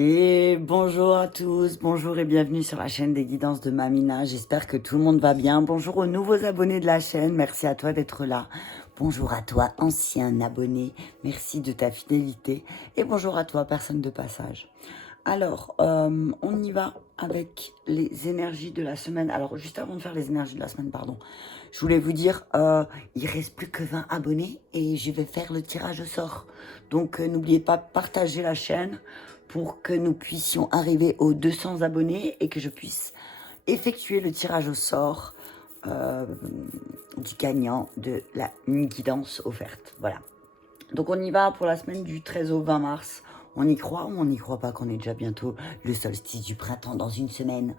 Et bonjour à tous, bonjour et bienvenue sur la chaîne des guidances de Mamina. J'espère que tout le monde va bien. Bonjour aux nouveaux abonnés de la chaîne, merci à toi d'être là. Bonjour à toi, ancien abonné, merci de ta fidélité. Et bonjour à toi, personne de passage. Alors, on y va avec les énergies de la semaine. Alors, juste avant de faire les énergies de la semaine, pardon, je voulais vous dire, il reste plus que 20 abonnés et je vais faire le tirage au sort. Donc, n'oubliez pas de partager la chaîne pour que nous puissions arriver aux 200 abonnés et que je puisse effectuer le tirage au sort du gagnant de la guidance offerte. Voilà. Donc on y va pour la semaine du 13 au 20 mars. On y croit ou on n'y croit pas qu'on est déjà bientôt le solstice du printemps dans une semaine?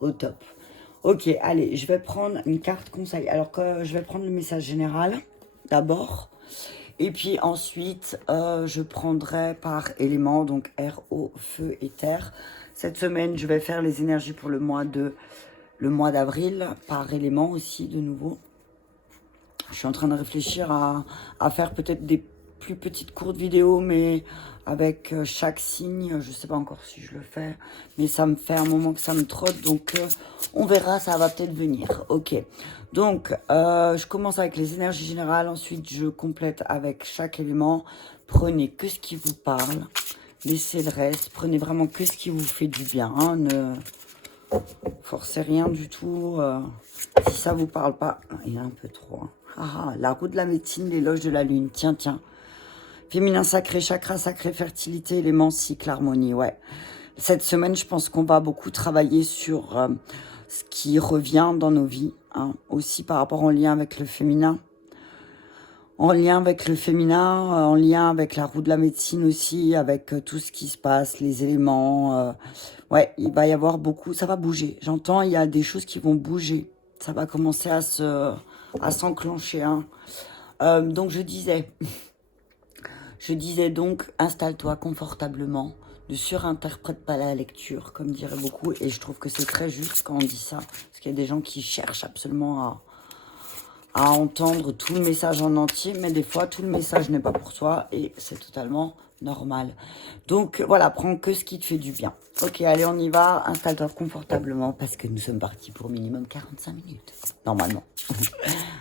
Au top. Ok, allez, je vais prendre une carte conseil. Alors que je vais prendre le message général d'abord. Et puis ensuite, je prendrai par élément, donc air, eau, feu et terre. Cette semaine, je vais faire les énergies pour le mois d'avril, par élément aussi, de nouveau. Je suis en train de réfléchir à faire peut-être des plus petites courtes vidéos, mais avec chaque signe. Je ne sais pas encore si je le fais, mais ça me fait un moment que ça me trotte, donc on verra, ça va peut-être venir. Ok, donc je commence avec les énergies générales, ensuite je complète avec chaque élément. Prenez que ce qui vous parle, laissez le reste, prenez vraiment que ce qui vous fait du bien, hein, ne forcez rien du tout. Si ça vous parle pas, il y a un peu trop. La roue de la médecine, l'éloge de la lune. Tiens, tiens. Féminin sacré, chakra sacré, fertilité, élément, cycle, harmonie. Ouais. Cette semaine, je pense qu'on va beaucoup travailler sur ce qui revient dans nos vies. Hein, aussi par rapport en lien avec le féminin. En lien avec le féminin, en lien avec la roue de la médecine aussi, avec tout ce qui se passe, les éléments. Ouais, il va y avoir beaucoup, ça va bouger. J'entends, il y a des choses qui vont bouger. Ça va commencer à s'enclencher. Hein. Donc je disais donc, installe-toi confortablement. Ne surinterprète pas la lecture, comme dirait beaucoup. Et je trouve que c'est très juste quand on dit ça. Parce qu'il y a des gens qui cherchent absolument à entendre tout le message en entier, mais des fois tout le message n'est pas pour toi et c'est totalement normal. Donc voilà, prends que ce qui te fait du bien. Ok, allez, on y va, installe-toi confortablement parce que nous sommes partis pour minimum 45 minutes, normalement.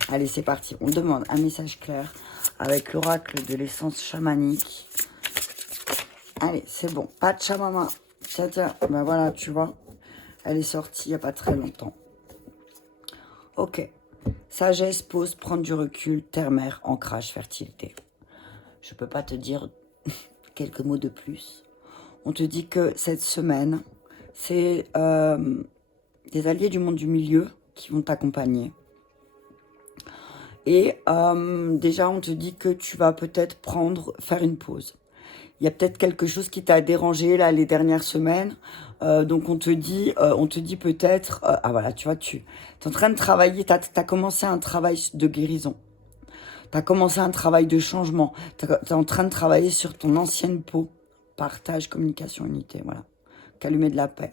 Allez, c'est parti, on demande un message clair avec l'oracle de l'essence chamanique. Allez, c'est bon, Pachamama. Tiens, tiens, ben voilà, tu vois, elle est sortie il n'y a pas très longtemps. Ok. Sagesse, pause, prendre du recul, terre-mère, ancrage, fertilité. Je ne peux pas te dire quelques mots de plus. On te dit que cette semaine, c'est des alliés du monde du milieu qui vont t'accompagner. Et déjà, on te dit que tu vas peut-être faire une pause. Il y a peut-être quelque chose qui t'a dérangé là les dernières semaines. Donc on te dit peut-être, voilà, tu vois, tu es en train de travailler, tu as commencé un travail de guérison. Tu as commencé un travail de changement. Tu es en train de travailler sur ton ancienne peau. Partage, communication, unité, voilà. Calumet de la paix.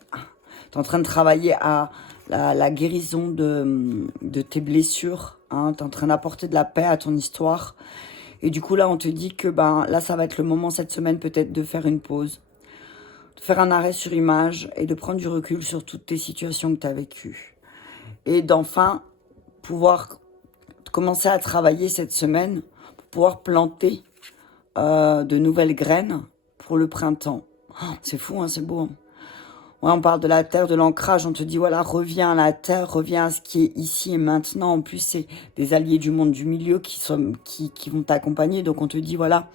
Tu es en train de travailler à la guérison de tes blessures. Hein. Tu es en train d'apporter de la paix à ton histoire. Et du coup, là, on te dit que là, ça va être le moment cette semaine peut-être de faire une pause, de faire un arrêt sur image et de prendre du recul sur toutes tes situations que tu as vécues. Et d'enfin pouvoir commencer à travailler cette semaine pour pouvoir planter de nouvelles graines pour le printemps. Oh, c'est fou, hein, c'est beau. Hein. Ouais, on parle de la terre, de l'ancrage, on te dit, voilà, reviens à la terre, reviens à ce qui est ici et maintenant. En plus, c'est des alliés du monde du milieu qui vont t'accompagner. Donc, on te dit, voilà,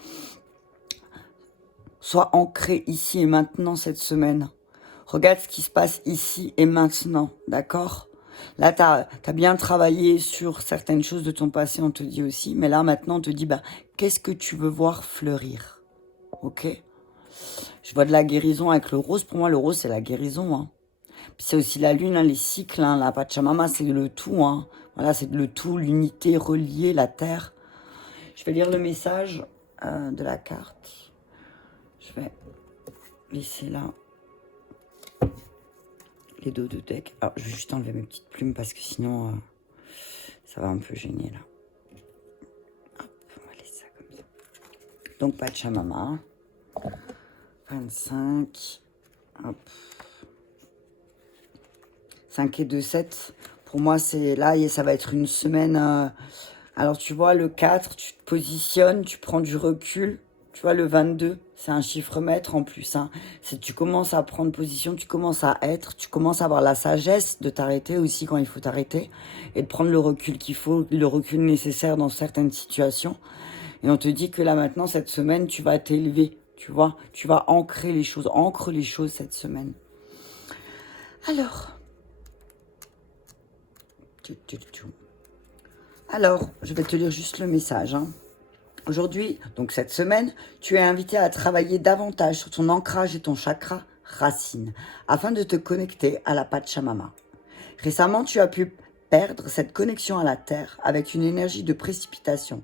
sois ancré ici et maintenant cette semaine. Regarde ce qui se passe ici et maintenant, d'accord? Là, tu as bien travaillé sur certaines choses de ton passé, on te dit aussi. Mais là, maintenant, on te dit, qu'est-ce que tu veux voir fleurir? Ok? Je vois de la guérison avec le rose. Pour moi, le rose, c'est la guérison. Hein. Puis c'est aussi la lune, hein, les cycles. Hein, la Pachamama, c'est le tout. Hein. Voilà, c'est le tout, l'unité reliée, la terre. Je vais lire le message de la carte. Je vais laisser là les dos de deck. Alors, je vais juste enlever mes petites plumes parce que sinon, ça va un peu gêner là. Hop, on va laisser ça comme ça. Donc, Pachamama. 25. Hop. 5 et 2, 7. Pour moi, c'est là, et ça va être une semaine. Alors, tu vois, le 4, tu te positionnes, tu prends du recul. Tu vois, le 22, c'est un chiffre maître en plus. Hein. Tu commences à prendre position, tu commences à être, tu commences à avoir la sagesse de t'arrêter aussi quand il faut t'arrêter et de prendre le recul qu'il faut, le recul nécessaire dans certaines situations. Et on te dit que là, maintenant, cette semaine, tu vas t'élever. Tu vois, tu vas ancre les choses cette semaine. Alors... Alors, je vais te lire juste le message. Hein. Aujourd'hui, donc cette semaine, tu es invité à travailler davantage sur ton ancrage et ton chakra racine, afin de te connecter à la Pachamama. Récemment, tu as pu perdre cette connexion à la Terre avec une énergie de précipitation.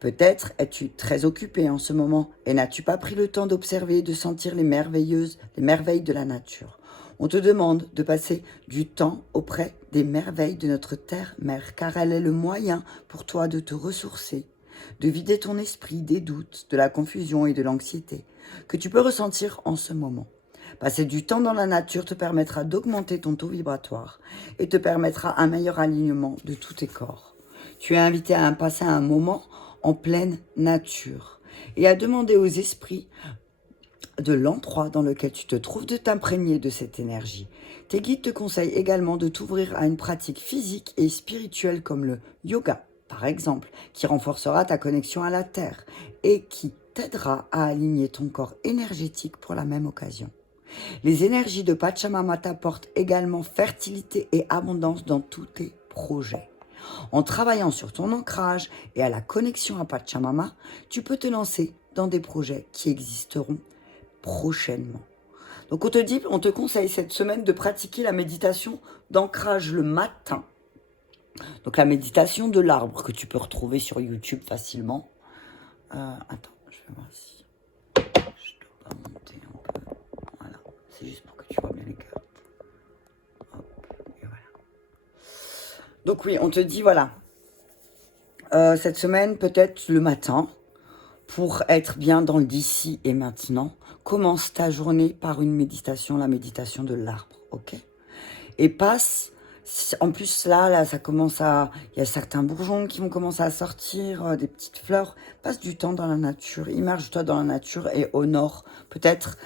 Peut-être es-tu très occupé en ce moment et n'as-tu pas pris le temps d'observer et de sentir les merveilles de la nature. On te demande de passer du temps auprès des merveilles de notre terre-mère, car elle est le moyen pour toi de te ressourcer, de vider ton esprit des doutes, de la confusion et de l'anxiété que tu peux ressentir en ce moment. Passer du temps dans la nature te permettra d'augmenter ton taux vibratoire et te permettra un meilleur alignement de tous tes corps. Tu es invité à passer un moment en pleine nature et à demander aux esprits de l'endroit dans lequel tu te trouves de t'imprégner de cette énergie. Tes guides te conseillent également de t'ouvrir à une pratique physique et spirituelle comme le yoga, par exemple, qui renforcera ta connexion à la terre et qui t'aidera à aligner ton corps énergétique pour la même occasion. Les énergies de Pachamama t'apportent également fertilité et abondance dans tous tes projets. En travaillant sur ton ancrage et à la connexion à Pachamama, tu peux te lancer dans des projets qui existeront prochainement. Donc on te conseille cette semaine de pratiquer la méditation d'ancrage le matin. Donc la méditation de l'arbre que tu peux retrouver sur YouTube facilement. Attends, je vais voir si je dois pas monter un peu. Voilà, c'est juste pour que tu vois bien les cartes. Hop, et voilà. Donc oui, on te dit voilà. Cette semaine, peut-être le matin, pour être bien dans le d'ici et maintenant, commence ta journée par une méditation, la méditation de l'arbre, ok? Et passe, en plus là, ça commence à, il y a certains bourgeons qui vont commencer à sortir, des petites fleurs. Passe du temps dans la nature, immerge-toi dans la nature et honore. Peut-être,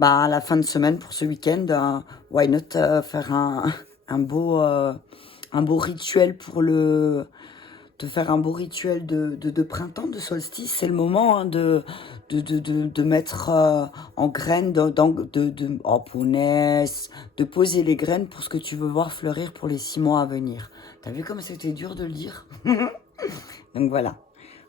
à la fin de semaine pour ce week-end, why not faire un beau rituel pour de faire un beau rituel de printemps, de solstice. C'est le moment de mettre en graines, oh punaise, de poser les graines pour ce que tu veux voir fleurir pour les 6 mois à venir. T'as vu comme c'était dur de le dire? Donc voilà.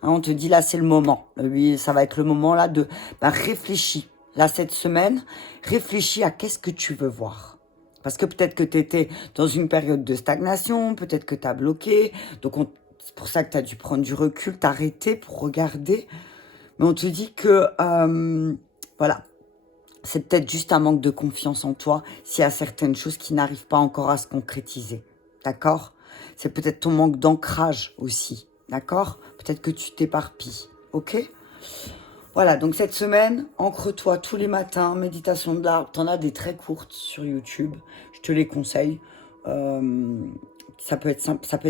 Hein, on te dit là, c'est le moment. Oui, ça va être le moment là de réfléchis. Là, cette semaine, réfléchis à qu'est-ce que tu veux voir. Parce que peut-être que tu étais dans une période de stagnation, peut-être que tu as bloqué. Donc c'est pour ça que tu as dû prendre du recul, t'arrêter pour regarder. Mais on te dit que, voilà, c'est peut-être juste un manque de confiance en toi s'il y a certaines choses qui n'arrivent pas encore à se concrétiser. D'accord? C'est peut-être ton manque d'ancrage aussi. D'accord? Peut-être que tu t'éparpilles. Ok? Voilà, donc cette semaine, ancre-toi tous les matins, méditation de l'arbre. T'en as des très courtes sur YouTube. Je te les conseille. Ça peut être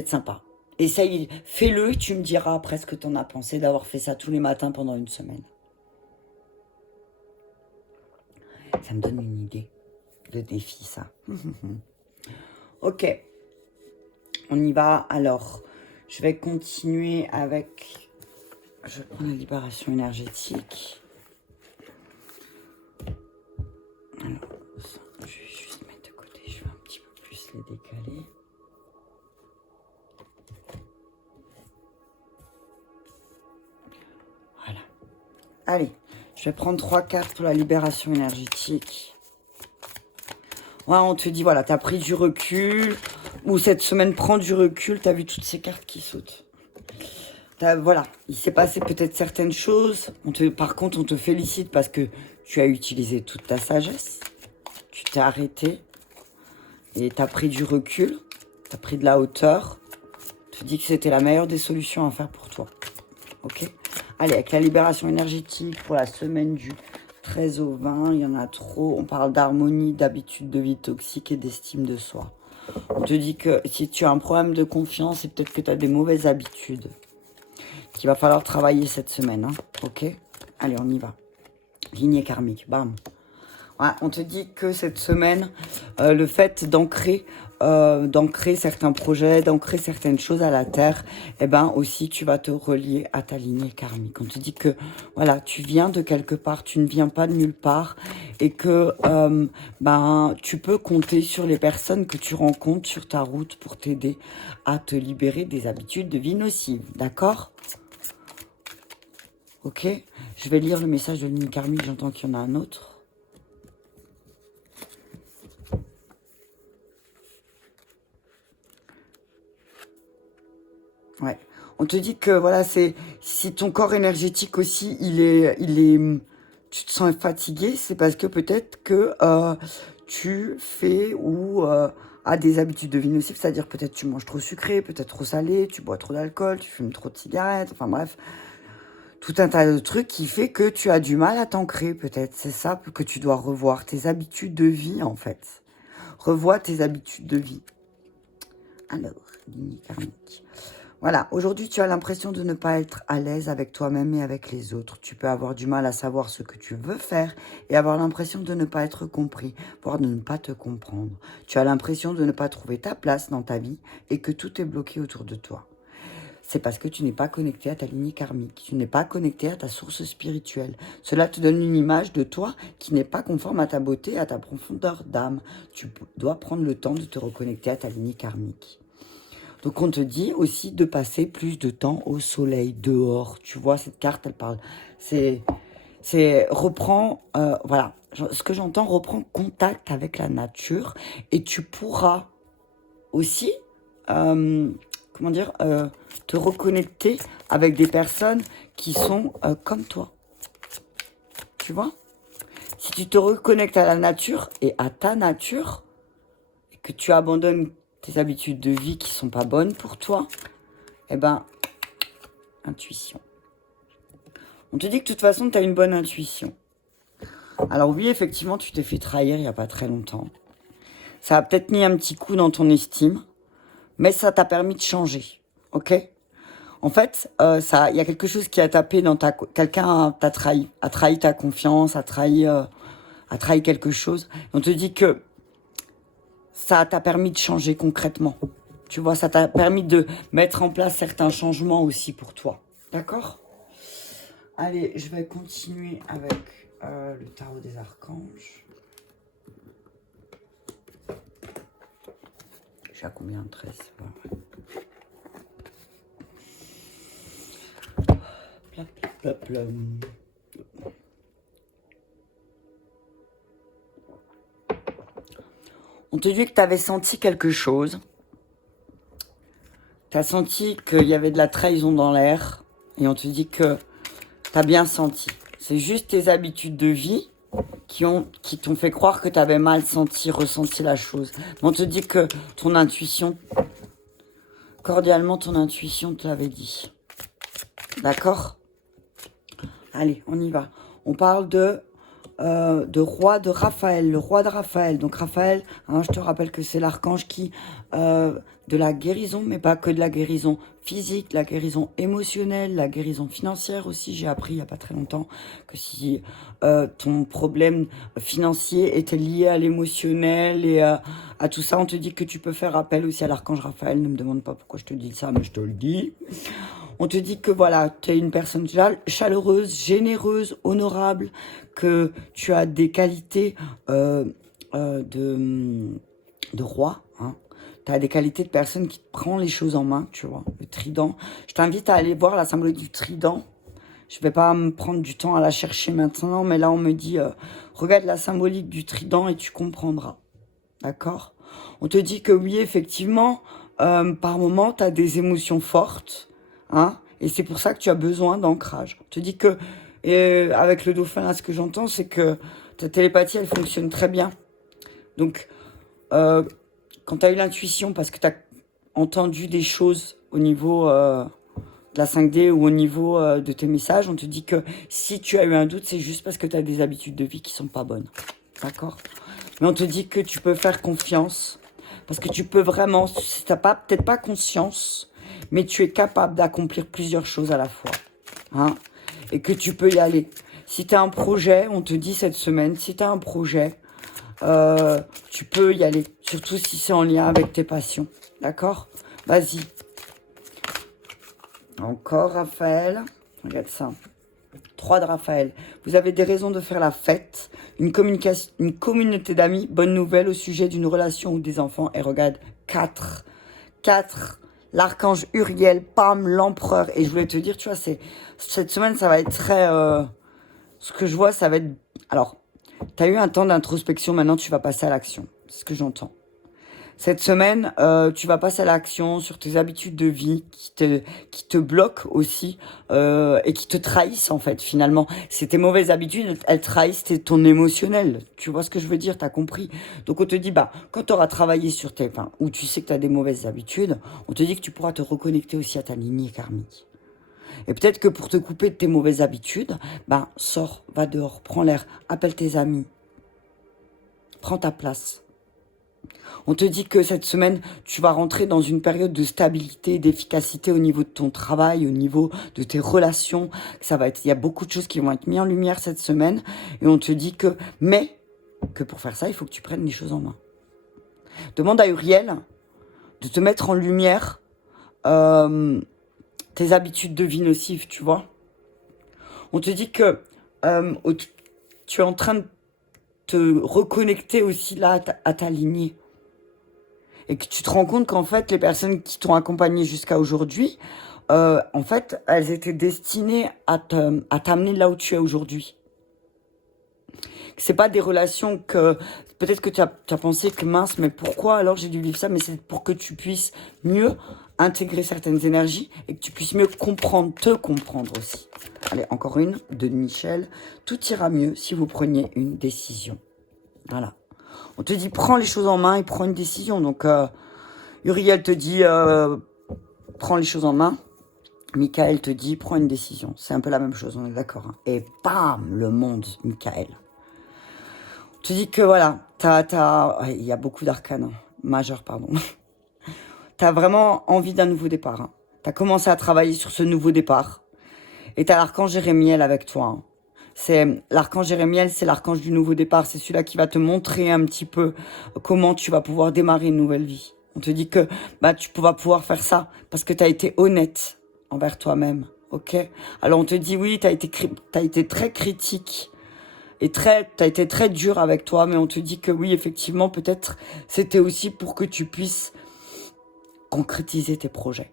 sympa. Essaye, fais-le, tu me diras après ce que tu en as pensé d'avoir fait ça tous les matins pendant une semaine. Ça me donne une idée de défi, ça. Ok, on y va. Alors, je vais continuer avec... Je prends la libération énergétique. Alors, ça, je vais juste mettre de côté. Je vais un petit peu plus les décaler. Voilà. Allez, je vais prendre 3 cartes pour la libération énergétique. Ouais, on te dit, voilà, tu as pris du recul. Ou cette semaine, prends du recul. Tu as vu toutes ces cartes qui sautent. Voilà, il s'est passé peut-être certaines choses. Par contre, on te félicite parce que tu as utilisé toute ta sagesse. Tu t'es arrêté. Et tu as pris du recul. Tu as pris de la hauteur. Tu te dis que c'était la meilleure des solutions à faire pour toi. Ok? Allez, avec la libération énergétique pour la semaine du 13 au 20, il y en a trop. On parle d'harmonie, d'habitude de vie toxique et d'estime de soi. On te dit que si tu as un problème de confiance, c'est peut-être que tu as des mauvaises habitudes qu'il va falloir travailler cette semaine. Hein, ok? Allez, on y va. Lignée karmique, bam. Ouais, on te dit que cette semaine, le fait d'ancrer certains projets, d'ancrer certaines choses à la terre, eh ben aussi tu vas te relier à ta lignée karmique. On te dit que voilà, tu viens de quelque part, tu ne viens pas de nulle part, et que ben tu peux compter sur les personnes que tu rencontres sur ta route pour t'aider à te libérer des habitudes de vie nocives. D'accord? Ok? Je vais lire le message de lignée karmique. J'entends qu'il y en a un autre. Ouais. On te dit que voilà, c'est si ton corps énergétique aussi, tu te sens fatigué, c'est parce que peut-être que tu fais ou as des habitudes de vie nocives, c'est-à-dire peut-être tu manges trop sucré, peut-être trop salé, tu bois trop d'alcool, tu fumes trop de cigarettes, enfin bref, tout un tas de trucs qui fait que tu as du mal à t'ancrer peut-être. C'est ça que tu dois revoir, tes habitudes de vie en fait. Revois tes habitudes de vie. Alors, lignée karmique. Voilà, aujourd'hui tu as l'impression de ne pas être à l'aise avec toi-même et avec les autres. Tu peux avoir du mal à savoir ce que tu veux faire et avoir l'impression de ne pas être compris, voire de ne pas te comprendre. Tu as l'impression de ne pas trouver ta place dans ta vie et que tout est bloqué autour de toi. C'est parce que tu n'es pas connecté à ta lignée karmique, tu n'es pas connecté à ta source spirituelle. Cela te donne une image de toi qui n'est pas conforme à ta beauté, à ta profondeur d'âme. Tu dois prendre le temps de te reconnecter à ta lignée karmique. Donc on te dit aussi de passer plus de temps au soleil, dehors. Tu vois, cette carte, elle parle. Reprends, voilà, ce que j'entends, reprends contact avec la nature et tu pourras aussi, comment dire, te reconnecter avec des personnes qui sont comme toi. Tu vois? Si tu te reconnectes à la nature et à ta nature, et que tu abandonnes tes habitudes de vie qui sont pas bonnes pour toi, eh ben, intuition. On te dit que de toute façon, tu as une bonne intuition. Alors oui, effectivement, tu t'es fait trahir il n'y a pas très longtemps. Ça a peut-être mis un petit coup dans ton estime, mais ça t'a permis de changer, ok? En fait, il y a quelque chose qui a tapé dans quelqu'un t'a trahi, a trahi ta confiance, a trahi quelque chose. On te dit que ça t'a permis de changer concrètement. Tu vois, ça t'a permis de mettre en place certains changements aussi pour toi. D'accord? Allez, je vais continuer avec le tarot des archanges. Je suis à combien? 13. Ouais. Plap, plap, plap. On te dit que tu avais senti quelque chose. Tu as senti qu'il y avait de la trahison dans l'air. Et on te dit que tu as bien senti. C'est juste tes habitudes de vie qui t'ont fait croire que tu avais mal ressenti la chose. Mais on te dit que ton intuition, cordialement, ton intuition te l'avait dit. D'accord? Allez, on y va. On parle de roi de Raphaël, le roi de Raphaël. Donc Raphaël, hein, je te rappelle que c'est l'archange qui de la guérison, mais pas que de la guérison physique, la guérison émotionnelle, la guérison financière aussi. J'ai appris il n'y a pas très longtemps que si ton problème financier était lié à l'émotionnel et à tout ça, on te dit que tu peux faire appel aussi à l'archange Raphaël. Ne me demande pas pourquoi je te dis ça, mais je te le dis. On te dit que voilà, tu es une personne chaleureuse, généreuse, honorable, que tu as des qualités de roi. Hein. Tu as des qualités de personne qui prend les choses en main, tu vois, le trident. Je t'invite à aller voir la symbolique du trident. Je ne vais pas me prendre du temps à la chercher maintenant, mais là on me dit, regarde la symbolique du trident et tu comprendras. D'accord? On te dit que oui, effectivement, par moment, tu as des émotions fortes. Hein, et c'est pour ça que tu as besoin d'ancrage. Je te dis que, avec le dauphin, là, ce que j'entends, c'est que ta télépathie, elle fonctionne très bien. Donc, quand tu as eu l'intuition, parce que tu as entendu des choses au niveau de la 5D ou au niveau de tes messages, on te dit que si tu as eu un doute, c'est juste parce que tu as des habitudes de vie qui sont pas bonnes. D'accord? Mais on te dit que tu peux faire confiance. Parce que tu peux vraiment, si tu n'as peut-être pas conscience, mais tu es capable d'accomplir plusieurs choses à la fois. Hein? Et que tu peux y aller. Si tu as un projet, on te dit cette semaine, si tu as un projet, tu peux y aller. Surtout si c'est en lien avec tes passions. D'accord? Vas-y. Encore Raphaël. Regarde ça. 3 de Raphaël. Vous avez des raisons de faire la fête. Une communauté d'amis. Bonne nouvelle au sujet d'une relation ou des enfants. Et regarde, 4. 4. L'archange Uriel, Pam, l'empereur. Et je voulais te dire, tu vois, cette semaine, ça va être très... ce que je vois, ça va être... Alors, tu as eu un temps d'introspection. Maintenant, tu vas passer à l'action. C'est ce que j'entends. Cette semaine, tu vas passer à l'action sur tes habitudes de vie qui te bloquent aussi et qui te trahissent en fait finalement. C'est tes mauvaises habitudes, elles trahissent ton émotionnel. Tu vois ce que je veux dire? T'as compris? Donc on te dit, bah, quand tu auras travaillé sur où tu sais que tu as des mauvaises habitudes, on te dit que tu pourras te reconnecter aussi à ta lignée karmique. Et peut-être que pour te couper de tes mauvaises habitudes, bah, sors, va dehors, prends l'air, appelle tes amis, prends ta place. On te dit que cette semaine, tu vas rentrer dans une période de stabilité, d'efficacité au niveau de ton travail, au niveau de tes relations. Il y a beaucoup de choses qui vont être mises en lumière cette semaine. Et on te dit que pour faire ça, il faut que tu prennes les choses en main. Demande à Uriel de te mettre en lumière tes habitudes de vie nocives, tu vois. On te dit que tu es en train de te reconnecter aussi là à ta lignée. Et que tu te rends compte qu'en fait, les personnes qui t'ont accompagné jusqu'à aujourd'hui, en fait, elles étaient destinées à t'amener là où tu es aujourd'hui. C'est pas des relations que... Peut-être que tu as pensé que mince, mais pourquoi alors j'ai dû vivre ça? Mais c'est pour que tu puisses mieux intégrer certaines énergies et que tu puisses mieux te comprendre aussi. Allez, encore une de Michel. Tout ira mieux si vous preniez une décision. Voilà. On te dit, prends les choses en main et prends une décision. Donc, Uriel te dit, prends les choses en main. Michael te dit, prends une décision. C'est un peu la même chose, on est d'accord. Hein. Et bam, le monde, Michael. On te dit que voilà, il y a beaucoup d'arcanes, hein, majeurs, pardon. Tu as vraiment envie d'un nouveau départ. Hein. Tu as commencé à travailler sur ce nouveau départ. Et tu as l'archange Jérémiel avec toi. Hein. C'est l'archange Jérémiel, c'est l'archange du nouveau départ. C'est celui-là qui va te montrer un petit peu comment tu vas pouvoir démarrer une nouvelle vie. On te dit que tu vas pouvoir faire ça parce que tu as été honnête envers toi-même. Ok? Alors on te dit oui, tu as été très critique et tu as été très dur avec toi, mais on te dit que oui, effectivement, peut-être c'était aussi pour que tu puisses concrétiser tes projets.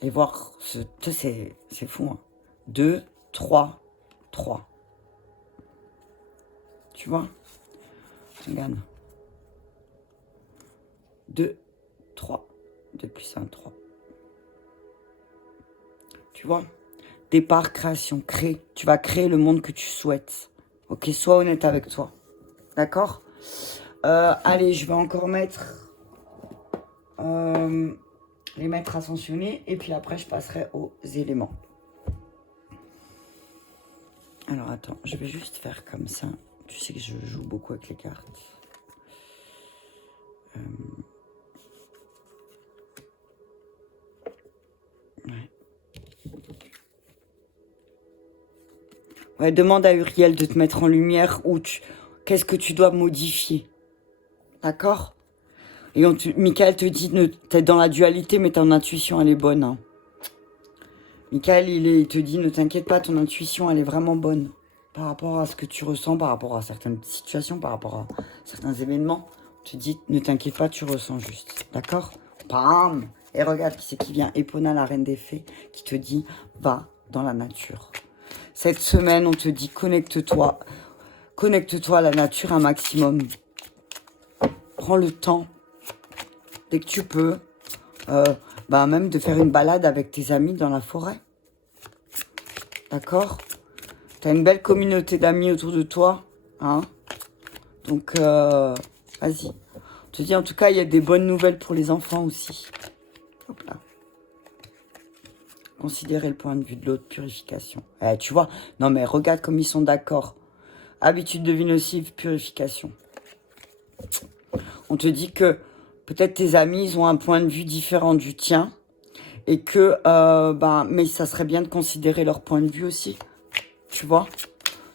Et voir, c'est fou. Hein. 2, 3, 3. Tu vois? Regarde. 2, 3. 2 plus 1, 3. Tu vois? Départ, création, crée. Tu vas créer le monde que tu souhaites. Ok, sois honnête avec toi. D'accord? Allez, je vais encore mettre... les maîtres ascensionnés. Et puis après, je passerai aux éléments. Alors, attends. Je vais juste faire comme ça. Tu sais que je joue beaucoup avec les cartes. Ouais. Ouais, demande à Uriel de te mettre en lumière qu'est-ce que tu dois modifier. D'accord? Et Michael te dit, t'es dans la dualité, mais ton intuition, elle est bonne. Hein. Michael, il te dit, ne t'inquiète pas, ton intuition, elle est vraiment bonne. Par rapport à ce que tu ressens, par rapport à certaines situations, par rapport à certains événements. Tu dis, ne t'inquiète pas, tu ressens juste. D'accord? Bam! Et regarde qui c'est qui vient. Epona, la reine des fées, qui te dit, va dans la nature. Cette semaine, on te dit, connecte-toi. Connecte-toi à la nature un maximum. Prends le temps, dès que tu peux, même de faire une balade avec tes amis dans la forêt. D'accord? Tu as une belle communauté d'amis autour de toi. Hein? Donc, vas-y. On te dit, en tout cas, il y a des bonnes nouvelles pour les enfants aussi. Hop là. Considérer le point de vue de l'autre, purification. Tu vois, non mais regarde comme ils sont d'accord. Habitude de vie nocive, purification. On te dit que peut-être tes amis, ils ont un point de vue différent du tien. Et que, mais ça serait bien de considérer leur point de vue aussi. Tu vois?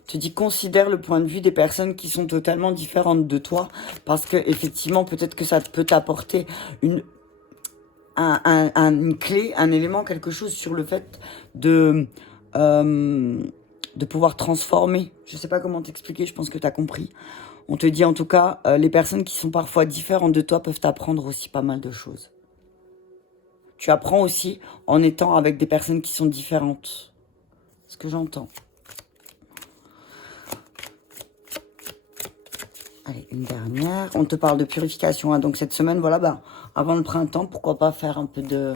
On te dit, considère le point de vue des personnes qui sont totalement différentes de toi. Parce que, effectivement, peut-être que ça peut t'apporter une clé, un élément, quelque chose sur le fait de pouvoir transformer. Je sais pas comment t'expliquer, je pense que tu as compris. On te dit en tout cas, les personnes qui sont parfois différentes de toi peuvent t'apprendre aussi pas mal de choses. Tu apprends aussi en étant avec des personnes qui sont différentes. Ce que j'entends. Allez, une dernière. On te parle de purification. Hein. Donc cette semaine, voilà, avant le printemps, pourquoi pas faire un peu de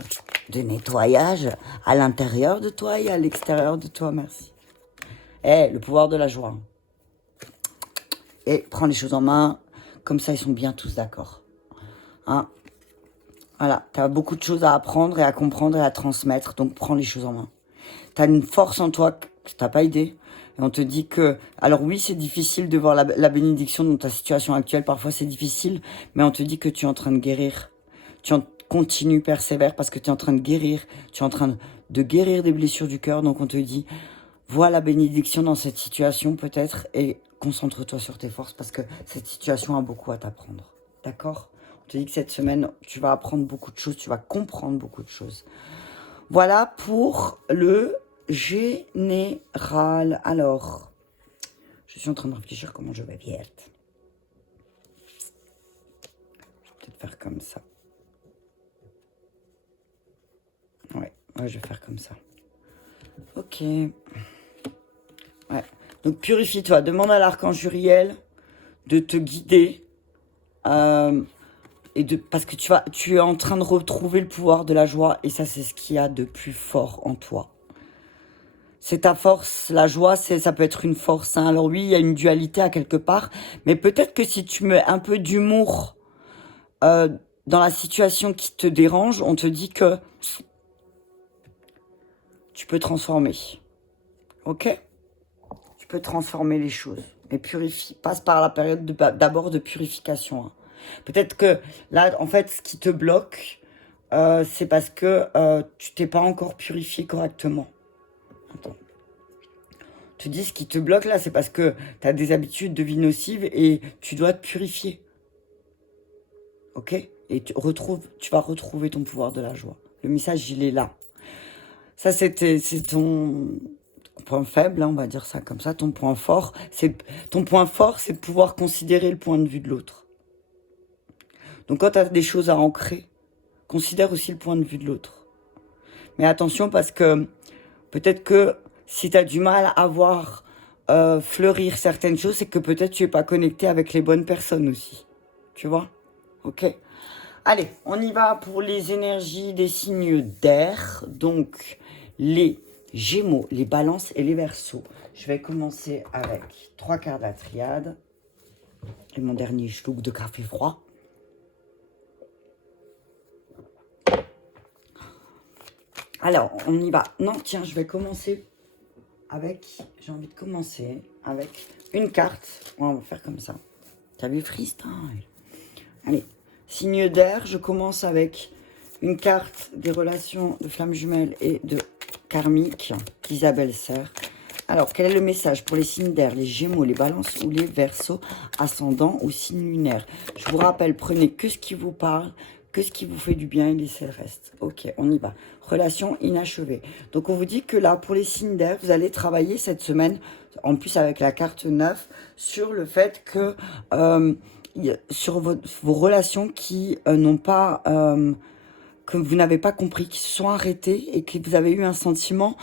nettoyage à l'intérieur de toi et à l'extérieur de toi. Merci. Le pouvoir de la joie. Et prends les choses en main. Comme ça, ils sont bien tous d'accord. Hein? Voilà, tu as beaucoup de choses à apprendre et à comprendre et à transmettre. Donc prends les choses en main. Tu as une force en toi que tu n'as pas idée. Et on te dit que, alors oui, c'est difficile de voir la bénédiction dans ta situation actuelle. Parfois, c'est difficile. Mais on te dit que tu es en train de guérir. Continue, persévère parce que tu es en train de guérir. Tu es en train de guérir des blessures du cœur. Donc, on te dit, vois la bénédiction dans cette situation peut-être. Et concentre-toi sur tes forces parce que cette situation a beaucoup à t'apprendre. D'accord ? On te dit que cette semaine, tu vas apprendre beaucoup de choses. Tu vas comprendre beaucoup de choses. Voilà pour le général. Alors, je suis en train de réfléchir comment je vais bien. Je vais peut-être faire comme ça. Ouais, je vais faire comme ça. Ok. Ouais. Donc, purifie-toi. Demande à l'archange Uriel de te guider. Parce que tu es en train de retrouver le pouvoir de la joie. Et ça, c'est ce qu'il y a de plus fort en toi. C'est ta force, la joie, ça peut être une force. Hein. Alors oui, il y a une dualité à quelque part, mais peut-être que si tu mets un peu d'humour dans la situation qui te dérange, on te dit que tu peux transformer. Ok? Tu peux transformer les choses. Et passe par la période d'abord de purification. Hein. Peut-être que là, en fait, ce qui te bloque, c'est parce que tu t'es pas encore purifié correctement. Attends. Tu dis ce qui te bloque là, c'est parce que tu as des habitudes de vie nocives et tu dois te purifier. Ok? Et tu vas retrouver ton pouvoir de la joie. Le message, il est là. Ça, c'est ton point faible, hein, on va dire ça comme ça. Ton point fort, c'est de pouvoir considérer le point de vue de l'autre. Donc quand tu as des choses à ancrer, considère aussi le point de vue de l'autre. Mais attention parce que peut-être que si tu as du mal à voir fleurir certaines choses, c'est que peut-être tu n'es pas connecté avec les bonnes personnes aussi. Tu vois? Ok. Allez, on y va pour les énergies des signes d'air. Donc, les Gémeaux, les Balances et les Verseaux. Je vais commencer avec 3 quarts de la triade. Et mon dernier schluck de café froid. Alors, on y va. Non, tiens, je vais commencer j'ai envie de commencer avec une carte. On va faire comme ça. T'as vu freestyle? Allez, signe d'air, je commence avec une carte des relations de flammes jumelles et de karmique qu'Isabelle sert. Alors, quel est le message pour les signes d'air, les Gémeaux, les Balances ou les Verseaux, ascendant ou signe lunaire? Je vous rappelle, prenez que ce qui vous parle, que ce qui vous fait du bien et laissez le reste. Ok, on y va. Relation inachevée. Donc, on vous dit que là, pour les signes d'air, vous allez travailler cette semaine, en plus avec la carte 9, sur le fait que, sur vos relations qui n'ont pas... que vous n'avez pas compris, qui se sont arrêtées et que vous avez eu un sentiment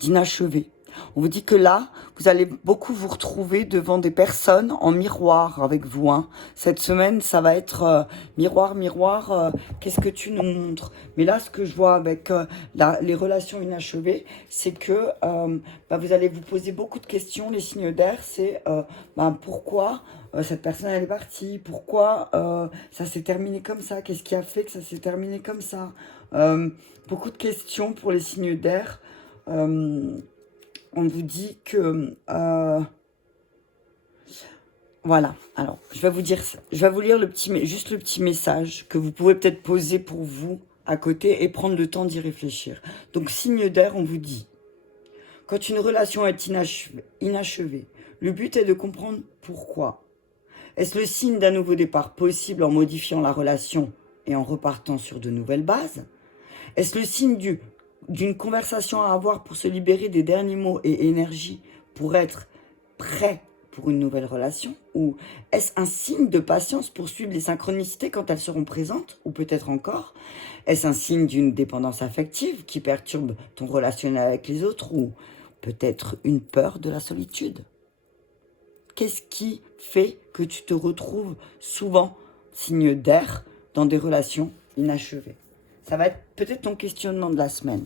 d'inachevé. On vous dit que là, vous allez beaucoup vous retrouver devant des personnes en miroir avec vous. Hein. Cette semaine, ça va être miroir, miroir, qu'est-ce que tu nous montres? Mais là, ce que je vois avec les relations inachevées, c'est que vous allez vous poser beaucoup de questions. Les signes d'air, c'est pourquoi cette personne elle est partie, pourquoi ça s'est terminé comme ça, qu'est-ce qui a fait que ça s'est terminé comme ça. Beaucoup de questions pour les signes d'air. On vous dit que... voilà, alors, je vais vous dire ça. Je vais vous lire juste le petit message que vous pouvez peut-être poser pour vous à côté et prendre le temps d'y réfléchir. Donc, signe d'air, on vous dit, quand une relation est inachevée, le but est de comprendre pourquoi. Est-ce le signe d'un nouveau départ possible en modifiant la relation et en repartant sur de nouvelles bases? Est-ce le signe d'une conversation à avoir pour se libérer des derniers mots et énergie pour être prêt pour une nouvelle relation? Ou est-ce un signe de patience pour suivre les synchronicités quand elles seront présentes? Ou peut-être encore, est-ce un signe d'une dépendance affective qui perturbe ton relationnel avec les autres? Ou peut-être une peur de la solitude? Qu'est-ce qui fait que tu te retrouves souvent, signe d'air, dans des relations inachevées? Ça va être peut-être ton questionnement de la semaine.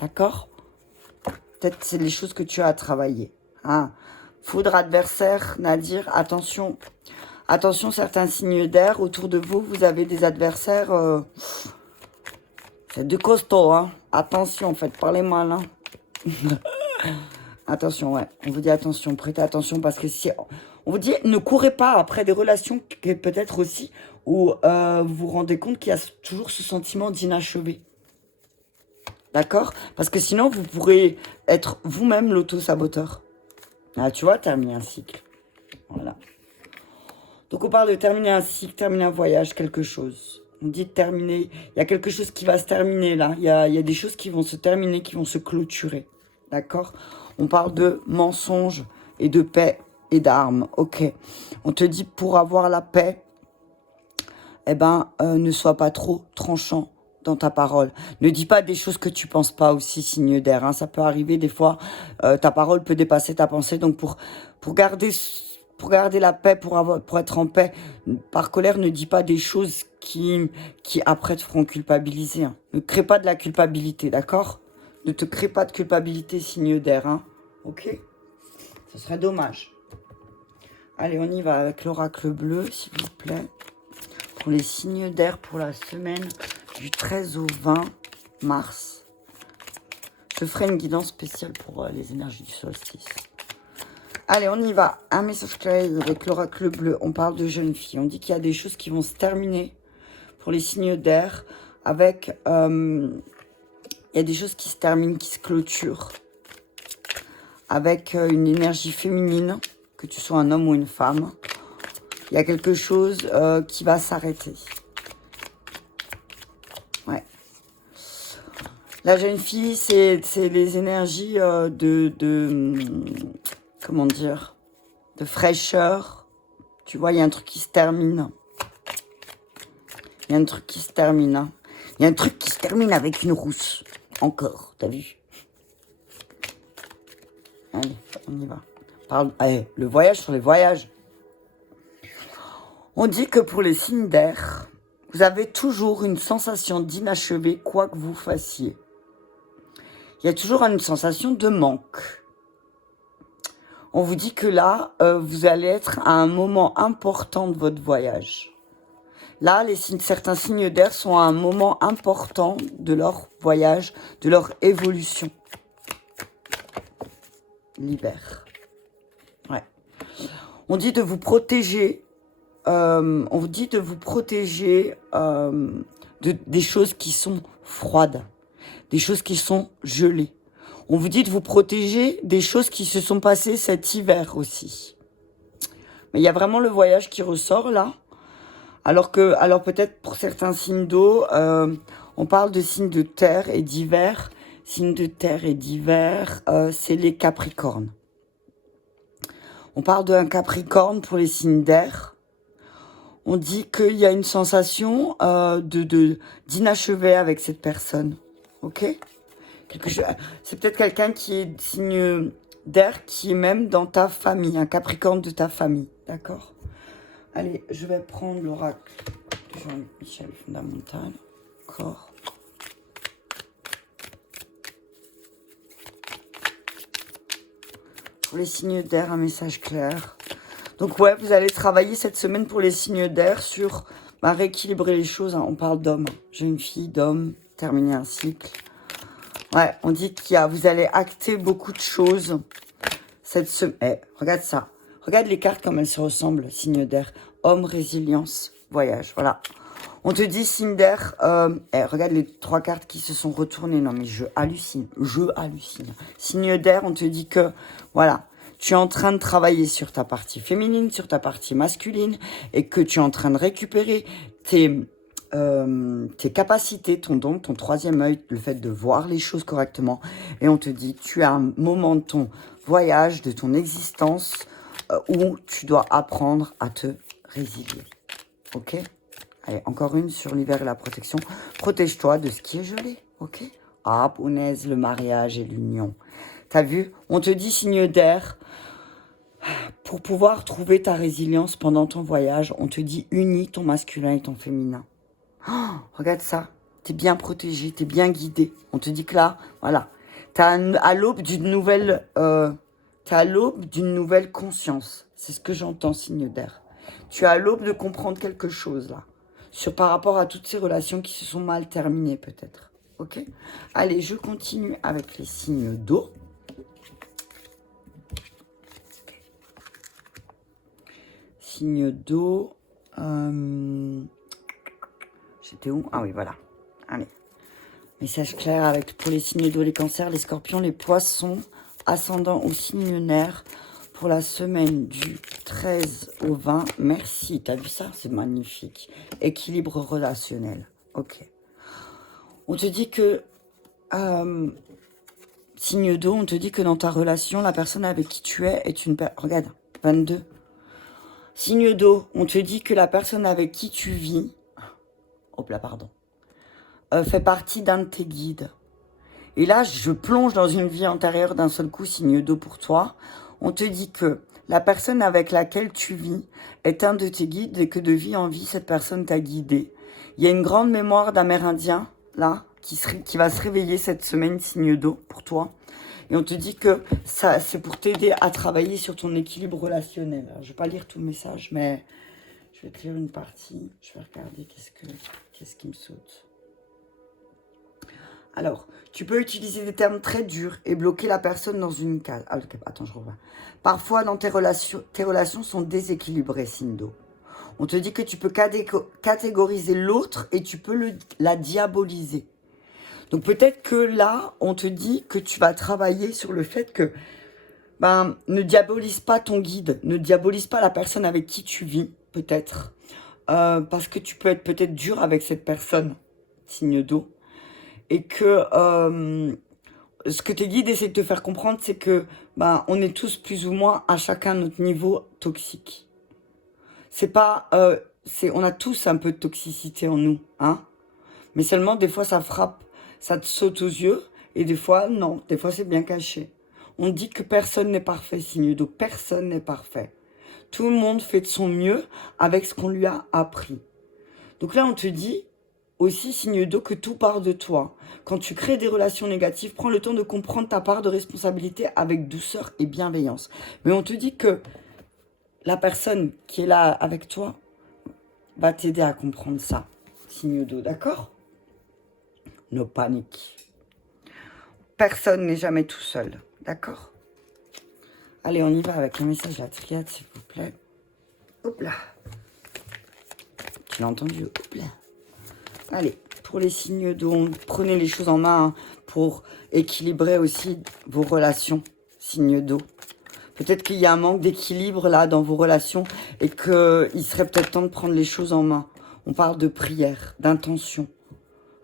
D'accord? Peut-être c'est les choses que tu as à travailler. Hein? Foudre adversaire, Nadir, attention. Attention, certains signes d'air, autour de vous, vous avez des adversaires. C'est du costaud, hein. Attention, faites pas les malins. Attention, ouais. On vous dit attention, prêtez attention parce que si... On vous dit, ne courez pas après des relations qui peut-être aussi où vous vous rendez compte qu'il y a toujours ce sentiment d'inachevé. D'accord? Parce que sinon, vous pourrez être vous-même l'auto-saboteur. Ah, tu vois, terminer un cycle. Voilà. Donc, on parle de terminer un cycle, terminer un voyage, quelque chose. On dit de terminer. Il y a quelque chose qui va se terminer là. Il y a des choses qui vont se terminer, qui vont se clôturer. D'accord? On parle de mensonges et de paix et d'armes. Ok. On te dit pour avoir la paix, ne sois pas trop tranchant dans ta parole. Ne dis pas des choses que tu penses pas aussi, signe d'air. Hein. Ça peut arriver des fois. Ta parole peut dépasser ta pensée. Donc pour garder la paix, pour être en paix, par colère, ne dis pas des choses qui après te feront culpabiliser. Hein. Ne crée pas de la culpabilité, d'accord? Ne te crée pas de culpabilité, signe d'air. Hein. Ok? Ce serait dommage. Allez, on y va avec l'oracle bleu, s'il vous plaît. Pour les signes d'air pour la semaine du 13 au 20 mars. Je ferai une guidance spéciale pour les énergies du solstice. Allez, on y va. Un message clair avec l'oracle bleu. On parle de jeunes filles. On dit qu'il y a des choses qui vont se terminer pour les signes d'air. Avec... il y a des choses qui se terminent, qui se clôturent. Avec une énergie féminine, que tu sois un homme ou une femme. Il y a quelque chose qui va s'arrêter. Ouais. La jeune fille, c'est les énergies comment dire, de fraîcheur. Tu vois, il y a un truc qui se termine. Il y a un truc qui se termine. Hein. Il y a un truc qui se termine avec une rousse. Encore, t'as vu? Allez, on y va. Allez, le voyage sur les voyages. On dit que pour les signes d'air, vous avez toujours une sensation d'inachevé, quoi que vous fassiez. Il y a toujours une sensation de manque. On vous dit que là, vous allez être à un moment important de votre voyage. Là, certains signes d'air sont à un moment important de leur voyage, de leur évolution. L'hiver. Ouais. On dit de vous protéger. On vous dit de vous protéger des choses qui sont froides, des choses qui sont gelées. On vous dit de vous protéger des choses qui se sont passées cet hiver aussi. Mais il y a vraiment le voyage qui ressort là. Alors peut-être pour certains signes d'eau, on parle de signes de terre et d'hiver. Signes de terre et d'hiver, c'est les Capricornes. On parle d'un Capricorne pour les signes d'air. On dit qu'il y a une sensation d'inachevé avec cette personne. Ok? C'est peut-être quelqu'un qui est signe d'air qui est même dans ta famille, un Capricorne de ta famille, d'accord? Allez, je vais prendre l'oracle de Jean-Michel Fondamental, d'accord? Pour les signes d'air, un message clair. Donc ouais, vous allez travailler cette semaine pour les signes d'air sur rééquilibrer les choses. Hein. On parle d'homme. J'ai une fille, d'homme, terminer un cycle. Ouais, on dit vous allez acter beaucoup de choses cette semaine. Eh, regarde ça. Regarde les cartes comme elles se ressemblent, signe d'air. Homme, résilience, voyage, voilà. On te dit signe d'air. Regarde les 3 cartes qui se sont retournées. Non mais je hallucine. Signe d'air, on te dit que, voilà, tu es en train de travailler sur ta partie féminine, sur ta partie masculine, et que tu es en train de récupérer tes capacités, ton don, ton 3e œil, le fait de voir les choses correctement. Et on te dit, tu as un moment de ton voyage, de ton existence, où tu dois apprendre à te résilier. Ok? Allez, encore une sur l'hiver et la protection. Protège-toi de ce qui est gelé. Ok? Ah, punaise, le mariage et l'union. T'as vu? On te dit, signe d'air, pour pouvoir trouver ta résilience pendant ton voyage, on te dit, unis ton masculin et ton féminin. Oh, regarde ça. T'es bien protégé, t'es bien guidé. On te dit que là, voilà. T'es à l'aube d'une nouvelle... t'es à l'aube d'une nouvelle conscience. C'est ce que j'entends, signe d'air. Tu es à l'aube de comprendre quelque chose, là. Par rapport à toutes ces relations qui se sont mal terminées, peut-être. Ok? Allez, je continue avec les signes d'eau. Signe d'eau. J'étais où? Ah oui, voilà. Allez. Message clair pour les signes d'eau, les cancers, les scorpions, les poissons, ascendant au signe nerf pour la semaine du 13 au 20. Merci, t'as vu ça? C'est magnifique. Équilibre relationnel. Ok. On te dit que, signe d'eau, on te dit que dans ta relation, la personne avec qui tu es est une personne... Regarde, 22. Signe d'eau, on te dit que la personne avec qui tu vis... Hop là, pardon. Fait partie d'un de tes guides. Et là, je plonge dans une vie antérieure d'un seul coup, signe d'eau pour toi. On te dit que la personne avec laquelle tu vis est un de tes guides et que de vie en vie, cette personne t'a guidé. Il y a une grande mémoire d'Amérindien, là, qui va se réveiller cette semaine, signe d'eau, pour toi. Et on te dit que ça, c'est pour t'aider à travailler sur ton équilibre relationnel. Alors, je ne vais pas lire tout le message, mais je vais te lire une partie. Je vais regarder qu'est-ce qui me saute. Alors, tu peux utiliser des termes très durs et bloquer la personne dans une case. Ah, attends, je revois. Parfois, dans tes relations sont déséquilibrées, signe d'eau. On te dit que tu peux catégoriser l'autre et tu peux la diaboliser. Donc, peut-être que là, on te dit que tu vas travailler sur le fait que ne diabolise pas ton guide, ne diabolise pas la personne avec qui tu vis, peut-être. Parce que tu peux être peut-être dur avec cette personne, signe d'eau. Et que ce que tes guides essaient de te faire comprendre, c'est que on est tous plus ou moins à chacun notre niveau toxique. C'est pas, on a tous un peu de toxicité en nous, hein. Mais seulement des fois ça frappe, ça te saute aux yeux, et des fois non, des fois c'est bien caché. On dit que personne n'est parfait, signe d'eau, personne n'est parfait. Tout le monde fait de son mieux avec ce qu'on lui a appris. Donc là on te dit aussi, signe d'eau, que tout part de toi. Quand tu crées des relations négatives, prends le temps de comprendre ta part de responsabilité avec douceur et bienveillance. Mais on te dit que la personne qui est là avec toi va t'aider à comprendre ça. Signe d'eau, d'accord? No panique. Personne n'est jamais tout seul, d'accord? Allez, on y va avec le message de la triade, s'il vous plaît. Hop là. Tu l'as entendu? Hop là. Allez, pour les signes d'eau, prenez les choses en main pour équilibrer aussi vos relations, signes d'eau. Peut-être qu'il y a un manque d'équilibre là dans vos relations et qu'il serait peut-être temps de prendre les choses en main. On parle de prière, d'intention.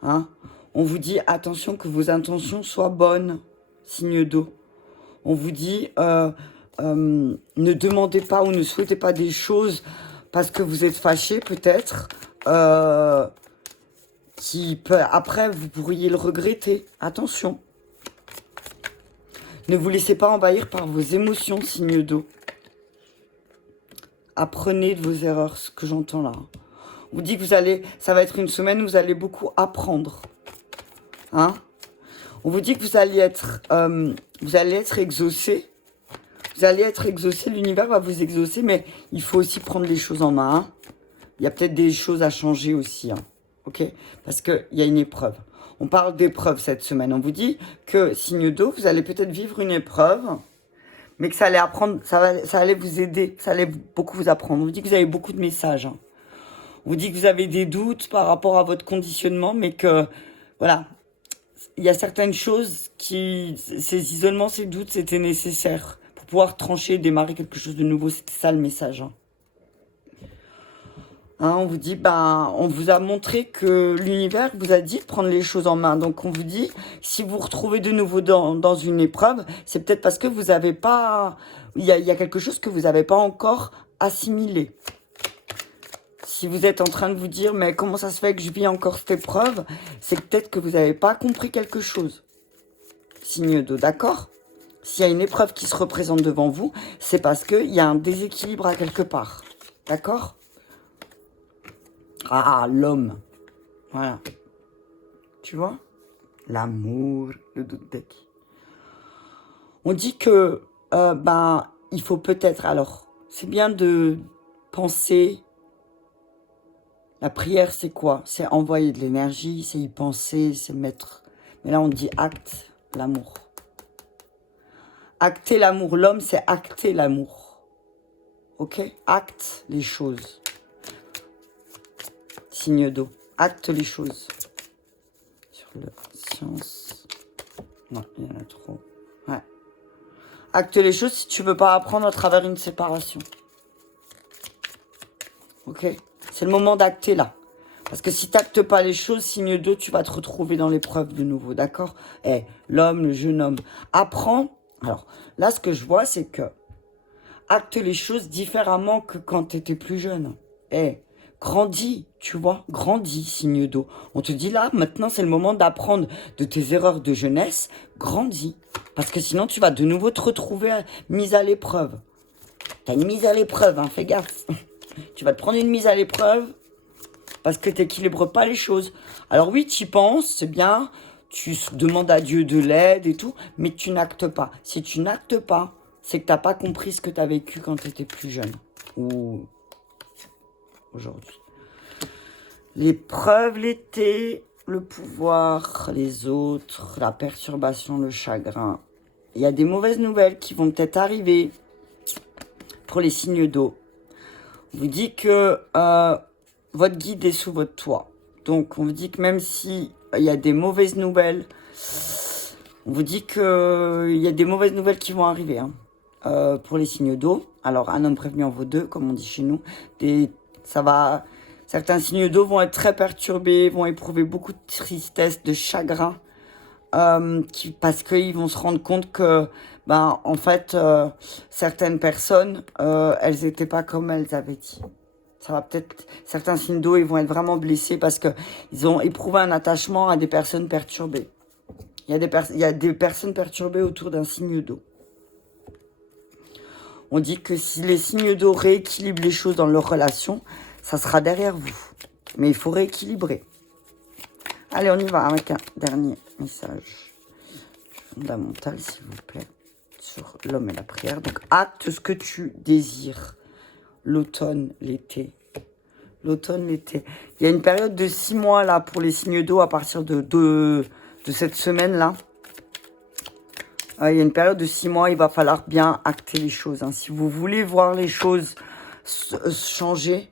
Hein? On vous dit attention que vos intentions soient bonnes, signe d'eau. On vous dit ne demandez pas ou ne souhaitez pas des choses parce que vous êtes fâché peut-être. Après, vous pourriez le regretter. Attention. Ne vous laissez pas envahir par vos émotions, signe d'eau. Apprenez de vos erreurs, ce que j'entends là. On vous dit que ça va être une semaine où vous allez beaucoup apprendre. Hein? On vous dit que vous allez être exaucé. Vous allez être exaucé, l'univers va vous exaucer, mais il faut aussi prendre les choses en main. Hein? Il y a peut-être des choses à changer aussi. Hein? Ok? Parce qu'il y a une épreuve. On parle d'épreuve cette semaine. On vous dit que, signe d'eau, vous allez peut-être vivre une épreuve, mais que ça allait apprendre, ça allait vous aider, ça allait beaucoup vous apprendre. On vous dit que vous avez beaucoup de messages. Hein. On vous dit que vous avez des doutes par rapport à votre conditionnement, mais que, voilà, il y a certaines choses ces isolements, ces doutes, c'était nécessaire pour pouvoir trancher, démarrer quelque chose de nouveau. C'était ça le message. Hein. Hein, on vous dit, on vous a montré que l'univers vous a dit de prendre les choses en main. Donc on vous dit, si vous vous retrouvez de nouveau dans une épreuve, c'est peut-être parce que vous n'avez pas, il y a quelque chose que vous n'avez pas encore assimilé. Si vous êtes en train de vous dire, mais comment ça se fait que je vis encore cette épreuve, c'est peut-être que vous n'avez pas compris quelque chose. Signe d'eau, d'accord? S'il y a une épreuve qui se représente devant vous, c'est parce qu'il y a un déséquilibre à quelque part. D'accord? Ah, l'homme. Voilà. Tu vois? L'amour, le doute deck. On dit que, il faut peut-être, alors, c'est bien de penser. La prière, c'est quoi? C'est envoyer de l'énergie, c'est y penser, c'est mettre. Mais là, on dit acte l'amour. Acter l'amour. L'homme, c'est acter l'amour. Ok? Acte les choses. Signe d'eau. Acte les choses. Sur la science. Non, il y en a trop. Ouais. Acte les choses si tu veux pas apprendre à travers une séparation. Ok? C'est le moment d'acter là. Parce que si tu n'actes pas les choses, signe d'eau, tu vas te retrouver dans l'épreuve de nouveau. D'accord? L'homme, le jeune homme. Apprends. Alors, là, ce que je vois, c'est que acte les choses différemment que quand tu étais plus jeune. Grandis, tu vois, grandis, signe d'eau. On te dit là, maintenant, c'est le moment d'apprendre de tes erreurs de jeunesse. Grandis. Parce que sinon, tu vas de nouveau te retrouver mise à l'épreuve. Tu as une mise à l'épreuve, hein, fais gaffe. Tu vas te prendre une mise à l'épreuve parce que tu n'équilibres pas les choses. Alors oui, tu y penses, c'est bien. Tu demandes à Dieu de l'aide et tout, mais tu n'actes pas. Si tu n'actes pas, c'est que tu n'as pas compris ce que tu as vécu quand tu étais plus jeune. Ou aujourd'hui. L'épreuve, l'été, le pouvoir, les autres, la perturbation, le chagrin. Il y a des mauvaises nouvelles qui vont peut-être arriver pour les signes d'eau. On vous dit que votre guide est sous votre toit. Donc, on vous dit que même si il y a des mauvaises nouvelles, on vous dit qu'il y a des mauvaises nouvelles qui vont arriver pour les signes d'eau. Alors, un homme prévenu en vaut deux, comme on dit chez nous. Certains signes d'eau vont être très perturbés, vont éprouver beaucoup de tristesse, de chagrin, parce qu'ils vont se rendre compte que, en fait, certaines personnes, elles n'étaient pas comme elles avaient dit. Ça va peut-être, certains signes d'eau, ils vont être vraiment blessés parce qu'ils ont éprouvé un attachement à des personnes perturbées. Il y a des personnes perturbées autour d'un signe d'eau. On dit que si les signes d'eau rééquilibrent les choses dans leur relation, ça sera derrière vous. Mais il faut rééquilibrer. Allez, on y va avec un dernier message fondamental, s'il vous plaît, sur l'homme et la prière. Donc, acte ce que tu désires. L'automne, l'été. L'automne, l'été. Il y a une période de 6 mois, là, pour les signes d'eau à partir de cette semaine-là. Il y a une période de 6 mois, il va falloir bien acter les choses. Hein. Si vous voulez voir les choses changer,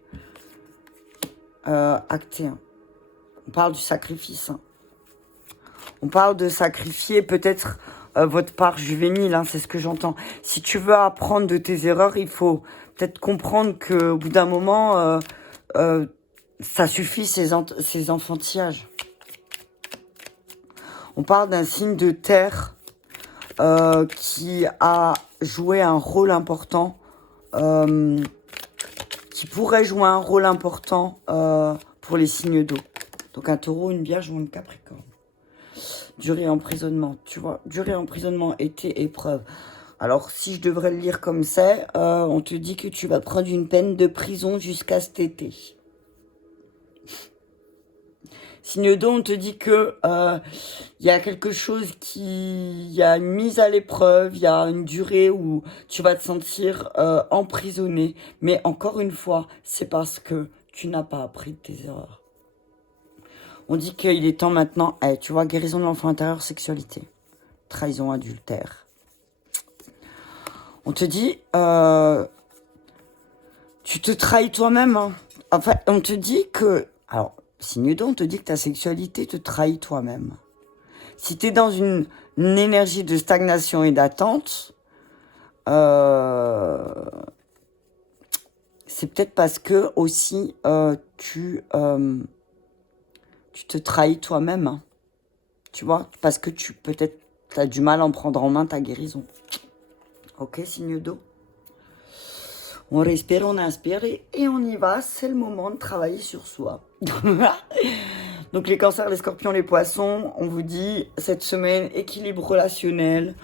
actez. Hein. On parle du sacrifice. Hein. On parle de sacrifier peut-être votre part juvénile, hein, c'est ce que j'entends. Si tu veux apprendre de tes erreurs, il faut peut-être comprendre qu'au bout d'un moment, ça suffit ces enfantillages. On parle d'un signe de terre qui a joué un rôle important, qui pourrait jouer un rôle important pour les signes d'eau. Donc un taureau, une vierge ou une capricorne. Durée emprisonnement, tu vois. Durée emprisonnement, été, épreuve. Alors, si je devrais le lire comme ça, on te dit que tu vas prendre une peine de prison jusqu'à cet été. Signe d'eau, on te dit que y a quelque chose il y a une mise à l'épreuve, il y a une durée où tu vas te sentir emprisonné. Mais encore une fois, c'est parce que tu n'as pas appris de tes erreurs. On dit qu'il est temps maintenant, tu vois, guérison de l'enfant intérieur, sexualité, trahison, adultère. On te dit, tu te trahis toi-même. Hein. Enfin, on te dit que, alors, signe d'eau, on te dit que ta sexualité te trahit toi-même. Si tu es dans une énergie de stagnation et d'attente, c'est peut-être parce que aussi tu te trahis toi-même. Hein. Tu vois, parce que peut-être tu as du mal à en prendre en main ta guérison. Ok, signe d'eau. On respire, on inspire et on y va. C'est le moment de travailler sur soi. Donc les cancers, les scorpions, les poissons, on vous dit cette semaine, équilibre relationnel,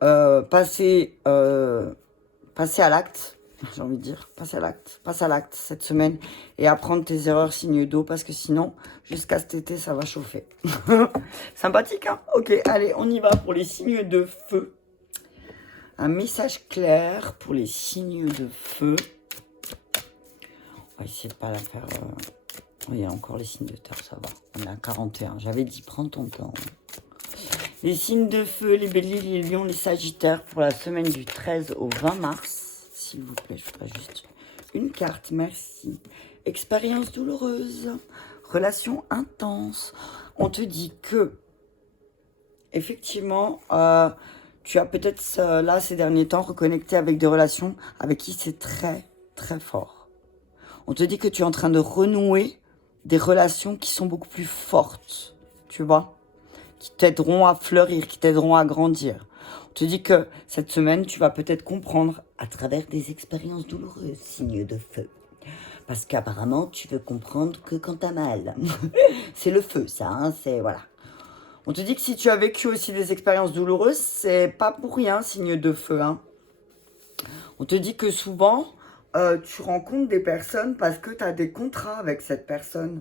passer à l'acte, j'ai envie de dire, passe à l'acte cette semaine et apprendre tes erreurs signe d'eau parce que sinon, jusqu'à cet été, ça va chauffer. Sympathique, hein? Ok, allez, on y va pour les signes de feu. Un message clair pour les signes de feu. On va essayer de pas la faire... Il y a encore les signes de terre, ça va. On est à 41. J'avais dit, prends ton temps. Les signes de feu, les béliers, les lions, les sagittaires pour la semaine du 13 au 20 mars. S'il vous plaît, je ferai juste une carte, merci. Expérience douloureuse, relation intense. On te dit que, effectivement, tu as peut-être, là, ces derniers temps, reconnecté avec des relations avec qui c'est très, très fort. On te dit que tu es en train de renouer des relations qui sont beaucoup plus fortes, tu vois, qui t'aideront à fleurir, qui t'aideront à grandir. On te dit que cette semaine, tu vas peut-être comprendre à travers des expériences douloureuses, signe de feu. Parce qu'apparemment, tu veux comprendre que quand t'as mal. C'est le feu, ça, hein, c'est, voilà. On te dit que si tu as vécu aussi des expériences douloureuses, c'est pas pour rien, signe de feu, hein. On te dit que souvent... tu rencontres des personnes parce que tu as des contrats avec cette personne.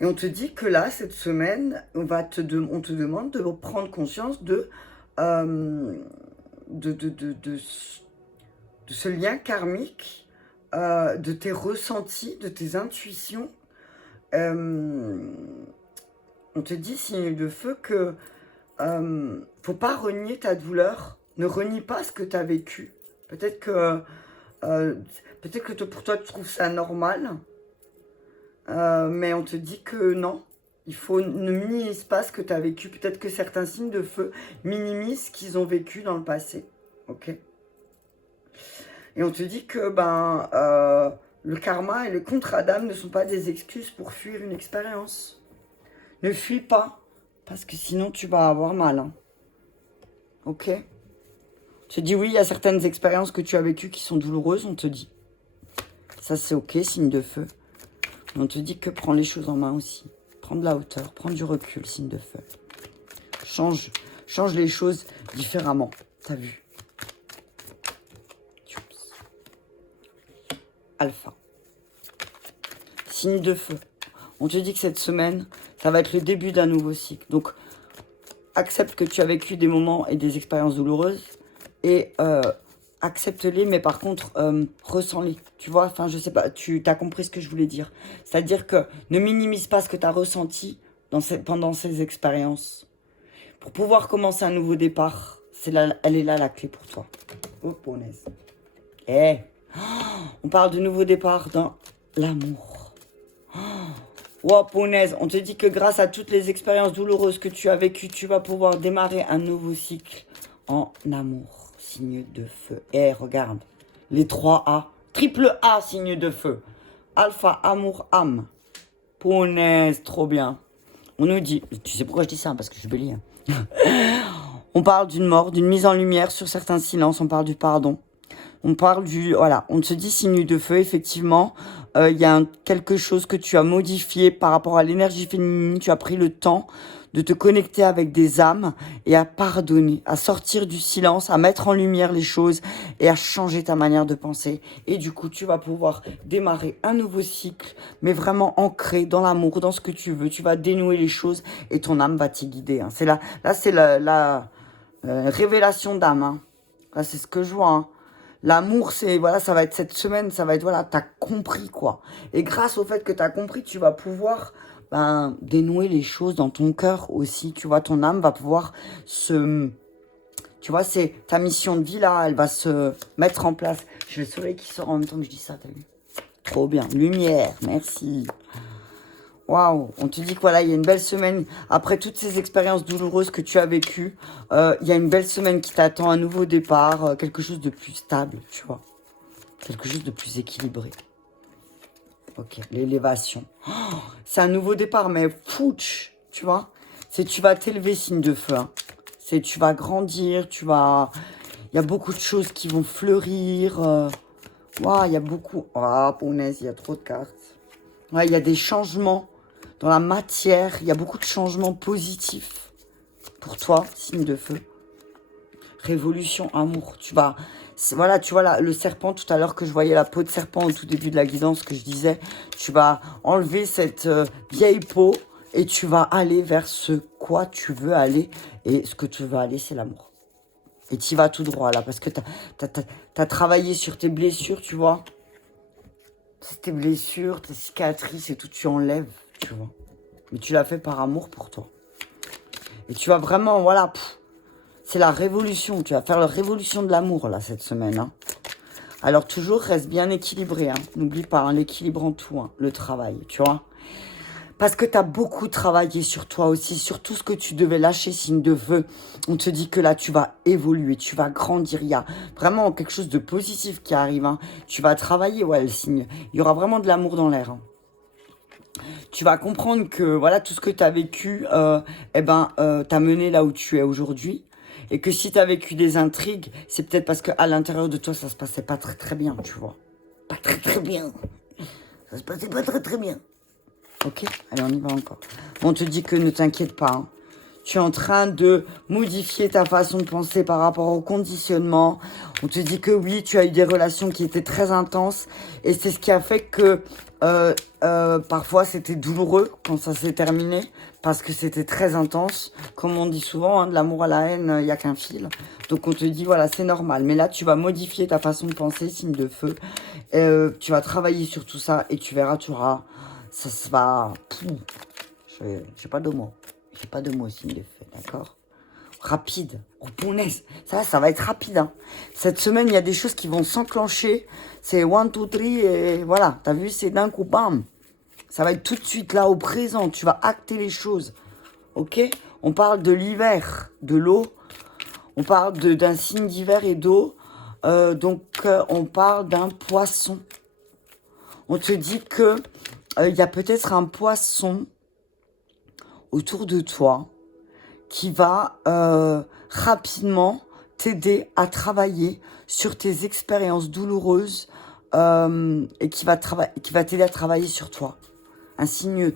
Et on te dit que là, cette semaine, on te demande de prendre conscience de ce lien karmique, de tes ressentis, de tes intuitions. On te dit, signe de feu, que faut pas renier ta douleur. Ne renie pas ce que tu as vécu. Peut-être que pour toi, tu trouves ça normal, mais on te dit que non. Ne minimise pas ce que tu as vécu. Peut-être que certains signes de feu minimisent ce qu'ils ont vécu dans le passé. Ok. Et on te dit que le karma et le contrat d'âme ne sont pas des excuses pour fuir une expérience. Ne fuis pas, parce que sinon tu vas avoir mal. Hein. Ok. Je te dis oui, il y a certaines expériences que tu as vécues qui sont douloureuses, on te dit. Ça, c'est ok, signe de feu. Mais on te dit que prends les choses en main aussi. Prends de la hauteur, prends du recul, signe de feu. Change les choses différemment. T'as vu? Alpha. Signe de feu. On te dit que cette semaine, ça va être le début d'un nouveau cycle. Donc, accepte que tu as vécu des moments et des expériences douloureuses. Et accepte-les, mais par contre, ressens-les. Tu vois, enfin, je sais pas, tu as compris ce que je voulais dire. C'est-à-dire que ne minimise pas ce que tu as ressenti pendant ces expériences. Pour pouvoir commencer un nouveau départ, elle est là la clé pour toi. Oh, punaise. On parle de nouveau départ dans l'amour. Oh, punaise, on te dit que grâce à toutes les expériences douloureuses que tu as vécues, tu vas pouvoir démarrer un nouveau cycle en amour. Signe de feu. Regarde, les 3 A. Triple A, signe de feu. Alpha, amour, âme. Punaise, trop bien. On nous dit, tu sais pourquoi je dis ça, parce que je suis bélier. On parle d'une mort, d'une mise en lumière sur certains silences, on parle du pardon. On parle voilà, on se dit signe de feu, effectivement. Il y a quelque chose que tu as modifié par rapport à l'énergie féminine. Tu as pris le temps de te connecter avec des âmes et à pardonner, à sortir du silence, à mettre en lumière les choses et à changer ta manière de penser. Et du coup, tu vas pouvoir démarrer un nouveau cycle, mais vraiment ancré dans l'amour, dans ce que tu veux. Tu vas dénouer les choses et ton âme va t'y guider. Hein. Là, c'est la révélation d'âme. Hein. Là, c'est ce que je vois. Hein. L'amour, c'est, voilà, ça va être cette semaine, ça va être, voilà, t'as compris, quoi. Et grâce au fait que t'as compris, tu vas pouvoir, dénouer les choses dans ton cœur aussi. Tu vois, ton âme va pouvoir tu vois, c'est ta mission de vie, là, elle va se mettre en place. J'ai le soleil qui sort en même temps que je dis ça, t'as vu? Trop bien. Lumière, merci. Waouh, on te dit que voilà, il y a une belle semaine. Après toutes ces expériences douloureuses que tu as vécues, il y a une belle semaine qui t'attend, un nouveau départ, quelque chose de plus stable, tu vois. Quelque chose de plus équilibré. Ok, l'élévation. Oh, c'est un nouveau départ, mais fouch, tu vois. C'est tu vas t'élever, signe de feu. Hein. C'est tu vas grandir, tu vas... Il y a beaucoup de choses qui vont fleurir. Waouh, il y a beaucoup... Ah, punaise, il y a trop de cartes. Ouais, il y a des changements dans la matière. Il y a beaucoup de changements positifs pour toi, signe de feu. Révolution, amour. Tu vas... Voilà, tu vois là, le serpent, tout à l'heure que je voyais la peau de serpent au tout début de la guidance que je disais, tu vas enlever cette vieille peau et tu vas aller vers ce quoi tu veux aller. Et ce que tu veux aller, c'est l'amour. Et tu y vas tout droit là, parce que t'as travaillé sur tes blessures, tu vois. Tes blessures, tes cicatrices et tout, tu enlèves, tu vois. Mais tu l'as fait par amour pour toi. Et tu vas vraiment, voilà, c'est la révolution. Tu vas faire la révolution de l'amour, là, cette semaine. Hein. Alors, toujours, reste bien équilibré. Hein. N'oublie pas, hein, l'équilibre en tout, hein, le travail, tu vois. Parce que tu as beaucoup travaillé sur toi aussi, sur tout ce que tu devais lâcher, signe de feu. On te dit que là, tu vas évoluer, tu vas grandir. Il y a vraiment quelque chose de positif qui arrive. Hein. Tu vas travailler, ouais, le signe. Il y aura vraiment de l'amour dans l'air. Hein. Tu vas comprendre que, voilà, tout ce que tu as vécu, t'a mené là où tu es aujourd'hui. Et que si tu as vécu des intrigues, c'est peut-être parce qu'à l'intérieur de toi, ça se passait pas très très bien, tu vois. Pas très très bien. Ça se passait pas très très bien. Ok, allez, on y va encore. On te dit que ne t'inquiète pas. Hein. Tu es en train de modifier ta façon de penser par rapport au conditionnement. On te dit que oui, tu as eu des relations qui étaient très intenses. Et c'est ce qui a fait que parfois c'était douloureux quand ça s'est terminé. Parce que c'était très intense. Comme on dit souvent, hein, de l'amour à la haine, il n'y a qu'un fil. Donc on te dit, voilà, c'est normal. Mais là, tu vas modifier ta façon de penser, signe de feu. Tu vas travailler sur tout ça et tu verras, tu auras... Ça se va... J'ai pas de mots. J'ai pas de mots, signe de feu, d'accord? Rapide. Oh, punaise. Ça va être rapide. Hein. Cette semaine, il y a des choses qui vont s'enclencher. C'est 1, 2, 3 et voilà. T'as vu, c'est d'un coup, bam. Ça va être tout de suite là, au présent. Tu vas acter les choses. Ok? On parle de l'hiver, de l'eau. On parle d'un signe d'hiver et d'eau. On parle d'un poisson. On te dit que il y a peut-être un poisson autour de toi qui va rapidement t'aider à travailler sur tes expériences douloureuses et qui va t'aider à travailler sur toi. Un signe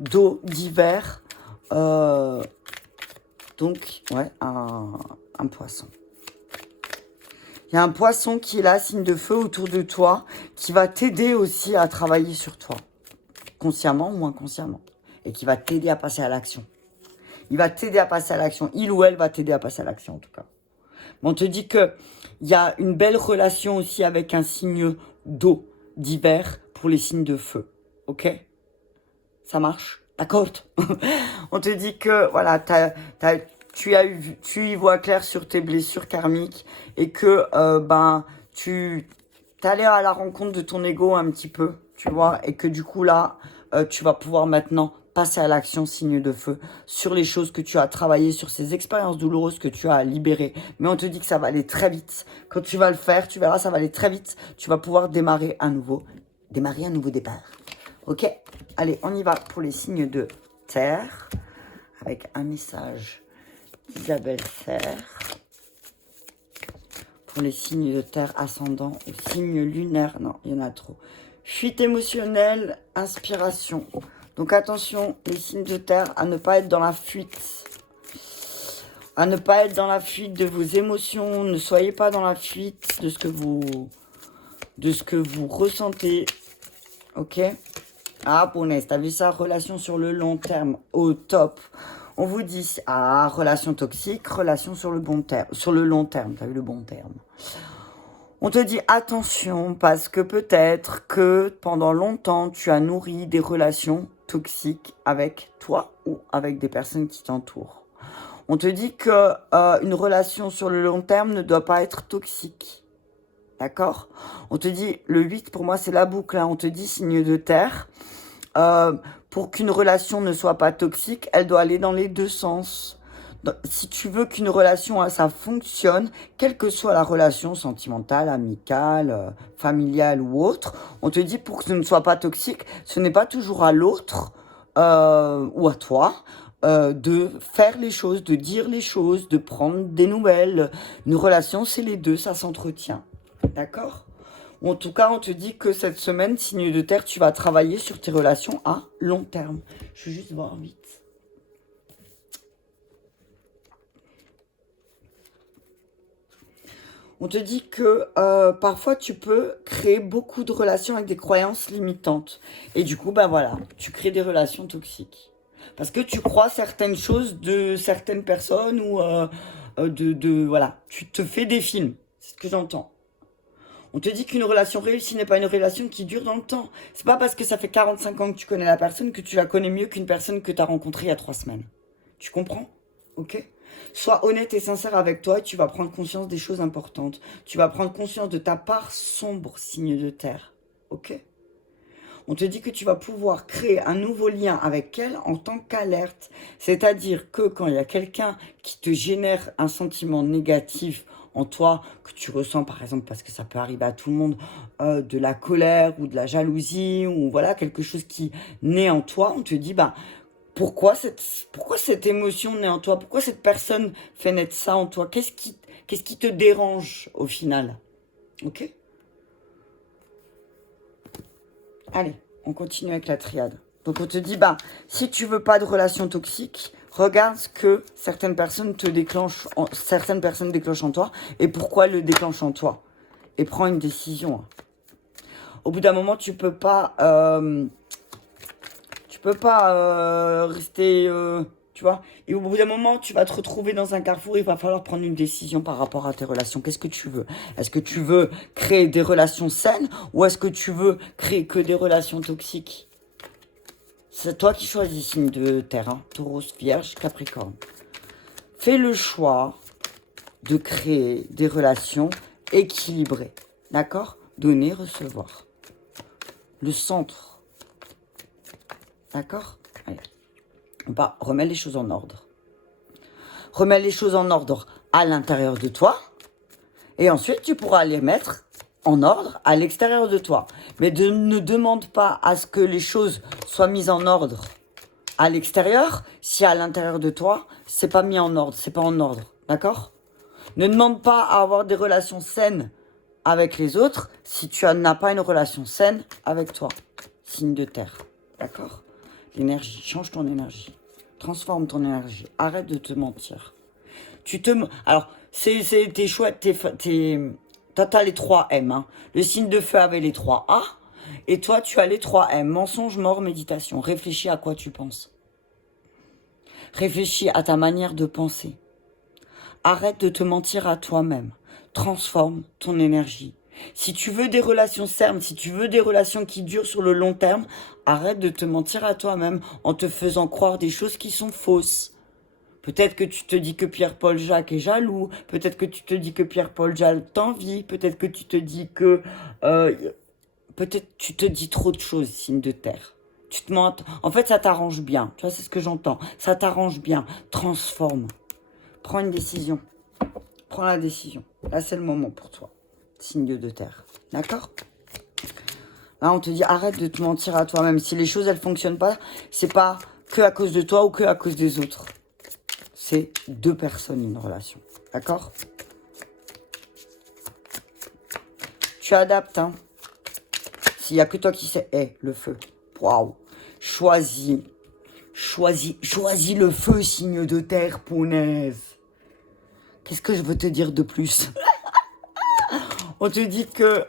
d'eau d'hiver, donc ouais, un poisson. Il y a un poisson qui est là, signe de feu autour de toi, qui va t'aider aussi à travailler sur toi. Consciemment ou inconsciemment, et qui va t'aider à passer à l'action. Il va t'aider à passer à l'action. Il ou elle va t'aider à passer à l'action, en tout cas. Mais on te dit qu'il y a une belle relation aussi avec un signe d'eau, d'hiver, pour les signes de feu. Ok? Ça marche? D'accord? On te dit que, voilà, tu y vois clair sur tes blessures karmiques, et que, tu t'allais à la rencontre de ton ego un petit peu, tu vois, et que du coup là, tu vas pouvoir maintenant passer à l'action, signe de feu, sur les choses que tu as travaillées, sur ces expériences douloureuses que tu as libérées. Mais on te dit que ça va aller très vite. Quand tu vas le faire, tu verras, ça va aller très vite. Tu vas pouvoir démarrer un nouveau départ. Ok? Allez, on y va pour les signes de terre, avec un message d'Isabelle Serre. Pour les signes de terre ascendant ou signes lunaires, non, il y en a trop. Fuite émotionnelle, inspiration. Donc attention, les signes de terre, à ne pas être dans la fuite. À ne pas être dans la fuite de vos émotions. Ne soyez pas dans la fuite de ce que vous ressentez. Ok? Ah, punaise, t'as vu ça? Relation sur le long terme, au top. On vous dit, ah, relation toxique, relation sur le bon terme, sur le long terme. T'as vu le bon terme? On te dit attention parce que peut-être que pendant longtemps, tu as nourri des relations toxiques avec toi ou avec des personnes qui t'entourent. On te dit que une relation sur le long terme ne doit pas être toxique. D'accord? On te dit, le 8 pour moi c'est la boucle, hein. On te dit signe de terre. Pour qu'une relation ne soit pas toxique, elle doit aller dans les deux sens. Si tu veux qu'une relation, ça fonctionne, quelle que soit la relation sentimentale, amicale, familiale ou autre, on te dit pour que ce ne soit pas toxique, ce n'est pas toujours à l'autre ou à toi de faire les choses, de dire les choses, de prendre des nouvelles. Une relation, c'est les deux, ça s'entretient. D'accord ? En tout cas, on te dit que cette semaine, signe de terre, tu vas travailler sur tes relations à long terme. Je vais juste voir vite. On te dit que parfois tu peux créer beaucoup de relations avec des croyances limitantes. Et du coup, ben voilà, tu crées des relations toxiques. Parce que tu crois certaines choses de certaines personnes ou voilà, tu te fais des films. C'est ce que j'entends. On te dit qu'une relation réussie n'est pas une relation qui dure dans le temps. C'est pas parce que ça fait 45 ans que tu connais la personne que tu la connais mieux qu'une personne que tu as rencontrée il y a 3 semaines. Tu comprends? Ok? Sois honnête et sincère avec toi et tu vas prendre conscience des choses importantes. Tu vas prendre conscience de ta part sombre, signe de terre. Ok? On te dit que tu vas pouvoir créer un nouveau lien avec elle en tant qu'alerte. C'est-à-dire que quand il y a quelqu'un qui te génère un sentiment négatif en toi, que tu ressens par exemple, parce que ça peut arriver à tout le monde, de la colère ou de la jalousie, ou voilà, quelque chose qui naît en toi, on te dit, bah, pourquoi cette émotion naît en toi? Pourquoi cette personne fait naître ça en toi? Qu'est-ce qui te dérange au final? Ok? Allez, on continue avec la triade. Donc on te dit, bah, si tu veux pas de relation toxique, regarde ce que certaines personnes déclenchent en toi et pourquoi elles le déclenchent en toi. Et prends une décision. Au bout d'un moment, tu peux pas rester, tu vois. Et au bout d'un moment, tu vas te retrouver dans un carrefour, il va falloir prendre une décision par rapport à tes relations. Qu'est-ce que tu veux? Est-ce que tu veux créer des relations saines ou est-ce que tu veux créer que des relations toxiques? C'est toi qui choisis, signe de terre, hein. Taureau, Vierge, Capricorne. Fais le choix de créer des relations équilibrées. D'accord? Donner, recevoir. Le centre. D'accord? Allez. On va remettre les choses en ordre. Remets les choses en ordre à l'intérieur de toi. Et ensuite, tu pourras les mettre en ordre à l'extérieur de toi. Mais ne demande pas à ce que les choses soient mises en ordre à l'extérieur si à l'intérieur de toi, c'est pas mis en ordre, c'est pas en ordre. D'accord? Ne demande pas à avoir des relations saines avec les autres si tu n'as pas une relation saine avec toi. Signe de terre. D'accord? L'énergie. Change ton énergie. Transforme ton énergie. Arrête de te mentir. Alors, t'es chouette. Toi, t'as les 3 M. Hein. Le signe de feu avait les 3 A. Et toi, tu as les 3 M. Mensonge, mort, méditation. Réfléchis à quoi tu penses. Réfléchis à ta manière de penser. Arrête de te mentir à toi-même. Transforme ton énergie. Si tu veux des relations saines, si tu veux des relations qui durent sur le long terme, arrête de te mentir à toi-même en te faisant croire des choses qui sont fausses. Peut-être que tu te dis que Pierre-Paul Jacques est jaloux. Peut-être que tu te dis que Pierre-Paul Jacques t'envie. Peut-être que tu te dis que... peut-être tu te dis trop de choses, signe de terre. Tu te mens. En fait, ça t'arrange bien. Tu vois, c'est ce que j'entends. Ça t'arrange bien. Transforme. Prends une décision. Prends la décision. Là, c'est le moment pour toi. Signe de terre. D'accord? Là, on te dit, arrête de te mentir à toi-même. Si les choses, elles fonctionnent pas, c'est pas que à cause de toi ou que à cause des autres. C'est 2 personnes, une relation. D'accord? Tu adaptes, hein? s'il n'y a que toi qui sais, le feu. Waouh. Choisis le feu, signe de terre, punaise. Qu'est-ce que je veux te dire de plus? On te dit que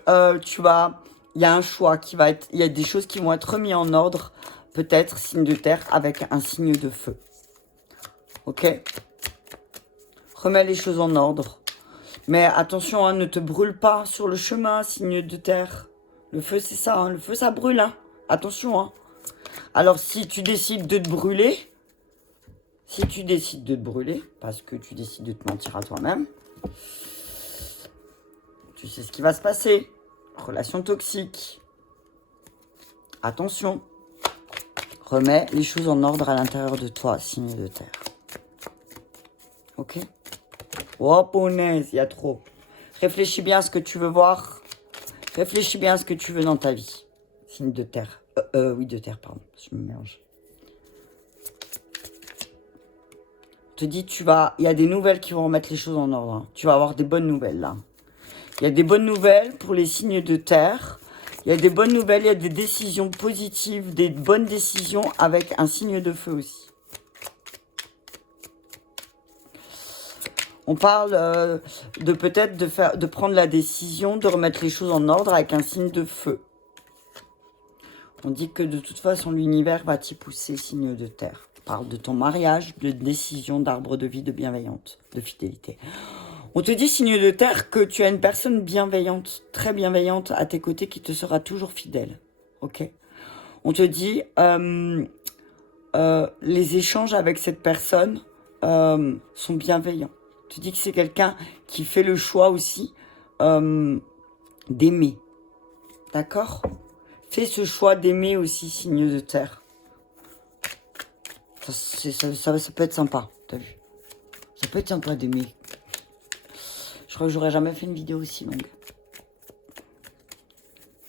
il y a un choix qui va être, il y a des choses qui vont être remises en ordre, peut-être signe de terre avec un signe de feu. Ok? Remets les choses en ordre. Mais attention, hein, ne te brûle pas sur le chemin, signe de terre. Le feu, c'est ça, hein, le feu, ça brûle, hein. Attention, hein. Alors, si tu décides de te brûler, parce que tu décides de te mentir à toi-même, tu sais ce qui va se passer. Relation toxique. Attention. Remets les choses en ordre à l'intérieur de toi, signe de terre. Ok? Oh, punaise, il y a trop. Réfléchis bien à ce que tu veux voir. Réfléchis bien à ce que tu veux dans ta vie. Signe de terre. Oui, de terre, pardon. Je me mélange. Je te dis, il y a des nouvelles qui vont remettre les choses en ordre. Hein. Tu vas avoir des bonnes nouvelles, là. Il y a des bonnes nouvelles pour les signes de terre. Il y a des bonnes nouvelles, il y a des décisions positives, des bonnes décisions avec un signe de feu aussi. On parle de peut-être de prendre la décision de remettre les choses en ordre avec un signe de feu. On dit que de toute façon, l'univers va t'y pousser, signe de terre. On parle de ton mariage, de décision, d'arbre de vie, de bienveillante, de fidélité. On te dit, signe de terre, que tu as une personne bienveillante, très bienveillante à tes côtés qui te sera toujours fidèle. Ok? On te dit, les échanges avec cette personne sont bienveillants. On te dis que c'est quelqu'un qui fait le choix aussi d'aimer. D'accord? Fais ce choix d'aimer aussi, signe de terre. Ça peut être sympa, t'as vu? Ça peut être sympa d'aimer. Je crois que j'aurais jamais fait une vidéo aussi longue.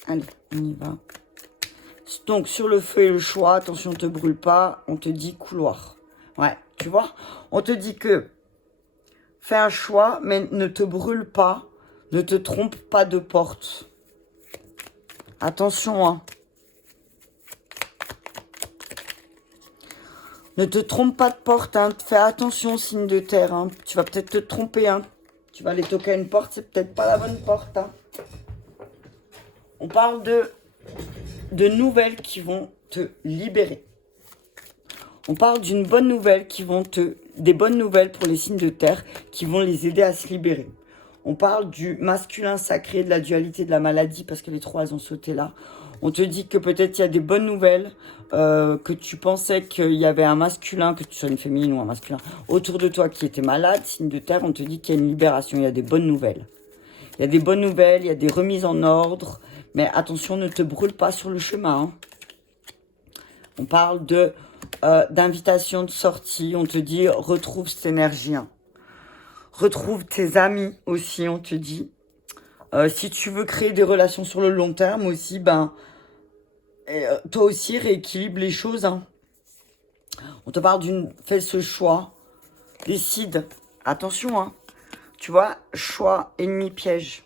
Allez, on y va. Donc, sur le feu et le choix, attention, ne te brûle pas. On te dit couloir. Ouais, tu vois? On te dit que fais un choix, mais ne te brûle pas. Ne te trompe pas de porte. Attention, hein. Ne te trompe pas de porte, hein. Fais attention, signe de terre, hein. Tu vas peut-être te tromper, hein. Tu vas aller toquer à une porte, c'est peut-être pas la bonne porte, hein. On parle de nouvelles qui vont te libérer. On parle d'une bonne nouvelle des bonnes nouvelles pour les signes de terre qui vont les aider à se libérer. On parle du masculin sacré, de la dualité, de la maladie, parce que les trois, elles ont sauté là. On te dit que peut-être il y a des bonnes nouvelles, que tu pensais qu'il y avait un masculin, que tu sois une féminine ou un masculin, autour de toi qui était malade, signe de terre, on te dit qu'il y a une libération, il y a des bonnes nouvelles. Il y a des bonnes nouvelles, il y a des remises en ordre, mais attention, ne te brûle pas sur le chemin. Hein. On parle d'invitation de sortie, on te dit retrouve cette énergie. Hein. Retrouve tes amis aussi, on te dit. Si tu veux créer des relations sur le long terme aussi, toi aussi rééquilibre les choses. Hein. On te parle fais ce choix, décide. Attention, hein. Tu vois, choix, ennemi, piège.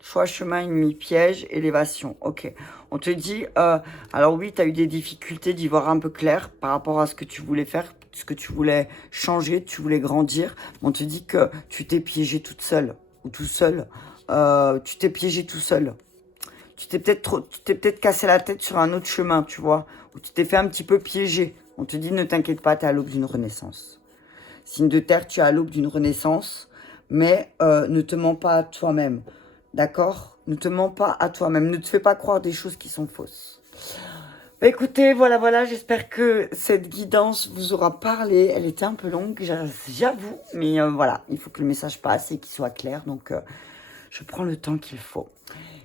Choix, chemin, ennemi, piège, élévation. Ok. On te dit, alors oui, tu as eu des difficultés d'y voir un peu clair par rapport à ce que tu voulais faire, ce que tu voulais changer, tu voulais grandir. On te dit que tu t'es piégé toute seule ou tout seul. Tu t'es piégé tout seul. Tu t'es peut-être cassé la tête sur un autre chemin, tu vois. Ou tu t'es fait un petit peu piéger. On te dit, ne t'inquiète pas, tu es à l'aube d'une renaissance. Signe de terre, tu es à l'aube d'une renaissance. Mais ne te mens pas à toi-même. D'accord? Ne te mens pas à toi-même. Ne te fais pas croire des choses qui sont fausses. Écoutez, voilà, j'espère que cette guidance vous aura parlé. Elle était un peu longue, j'avoue. Mais voilà, il faut que le message passe et qu'il soit clair. Donc, je prends le temps qu'il faut.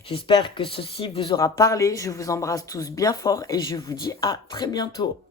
J'espère que ceci vous aura parlé. Je vous embrasse tous bien fort et je vous dis à très bientôt.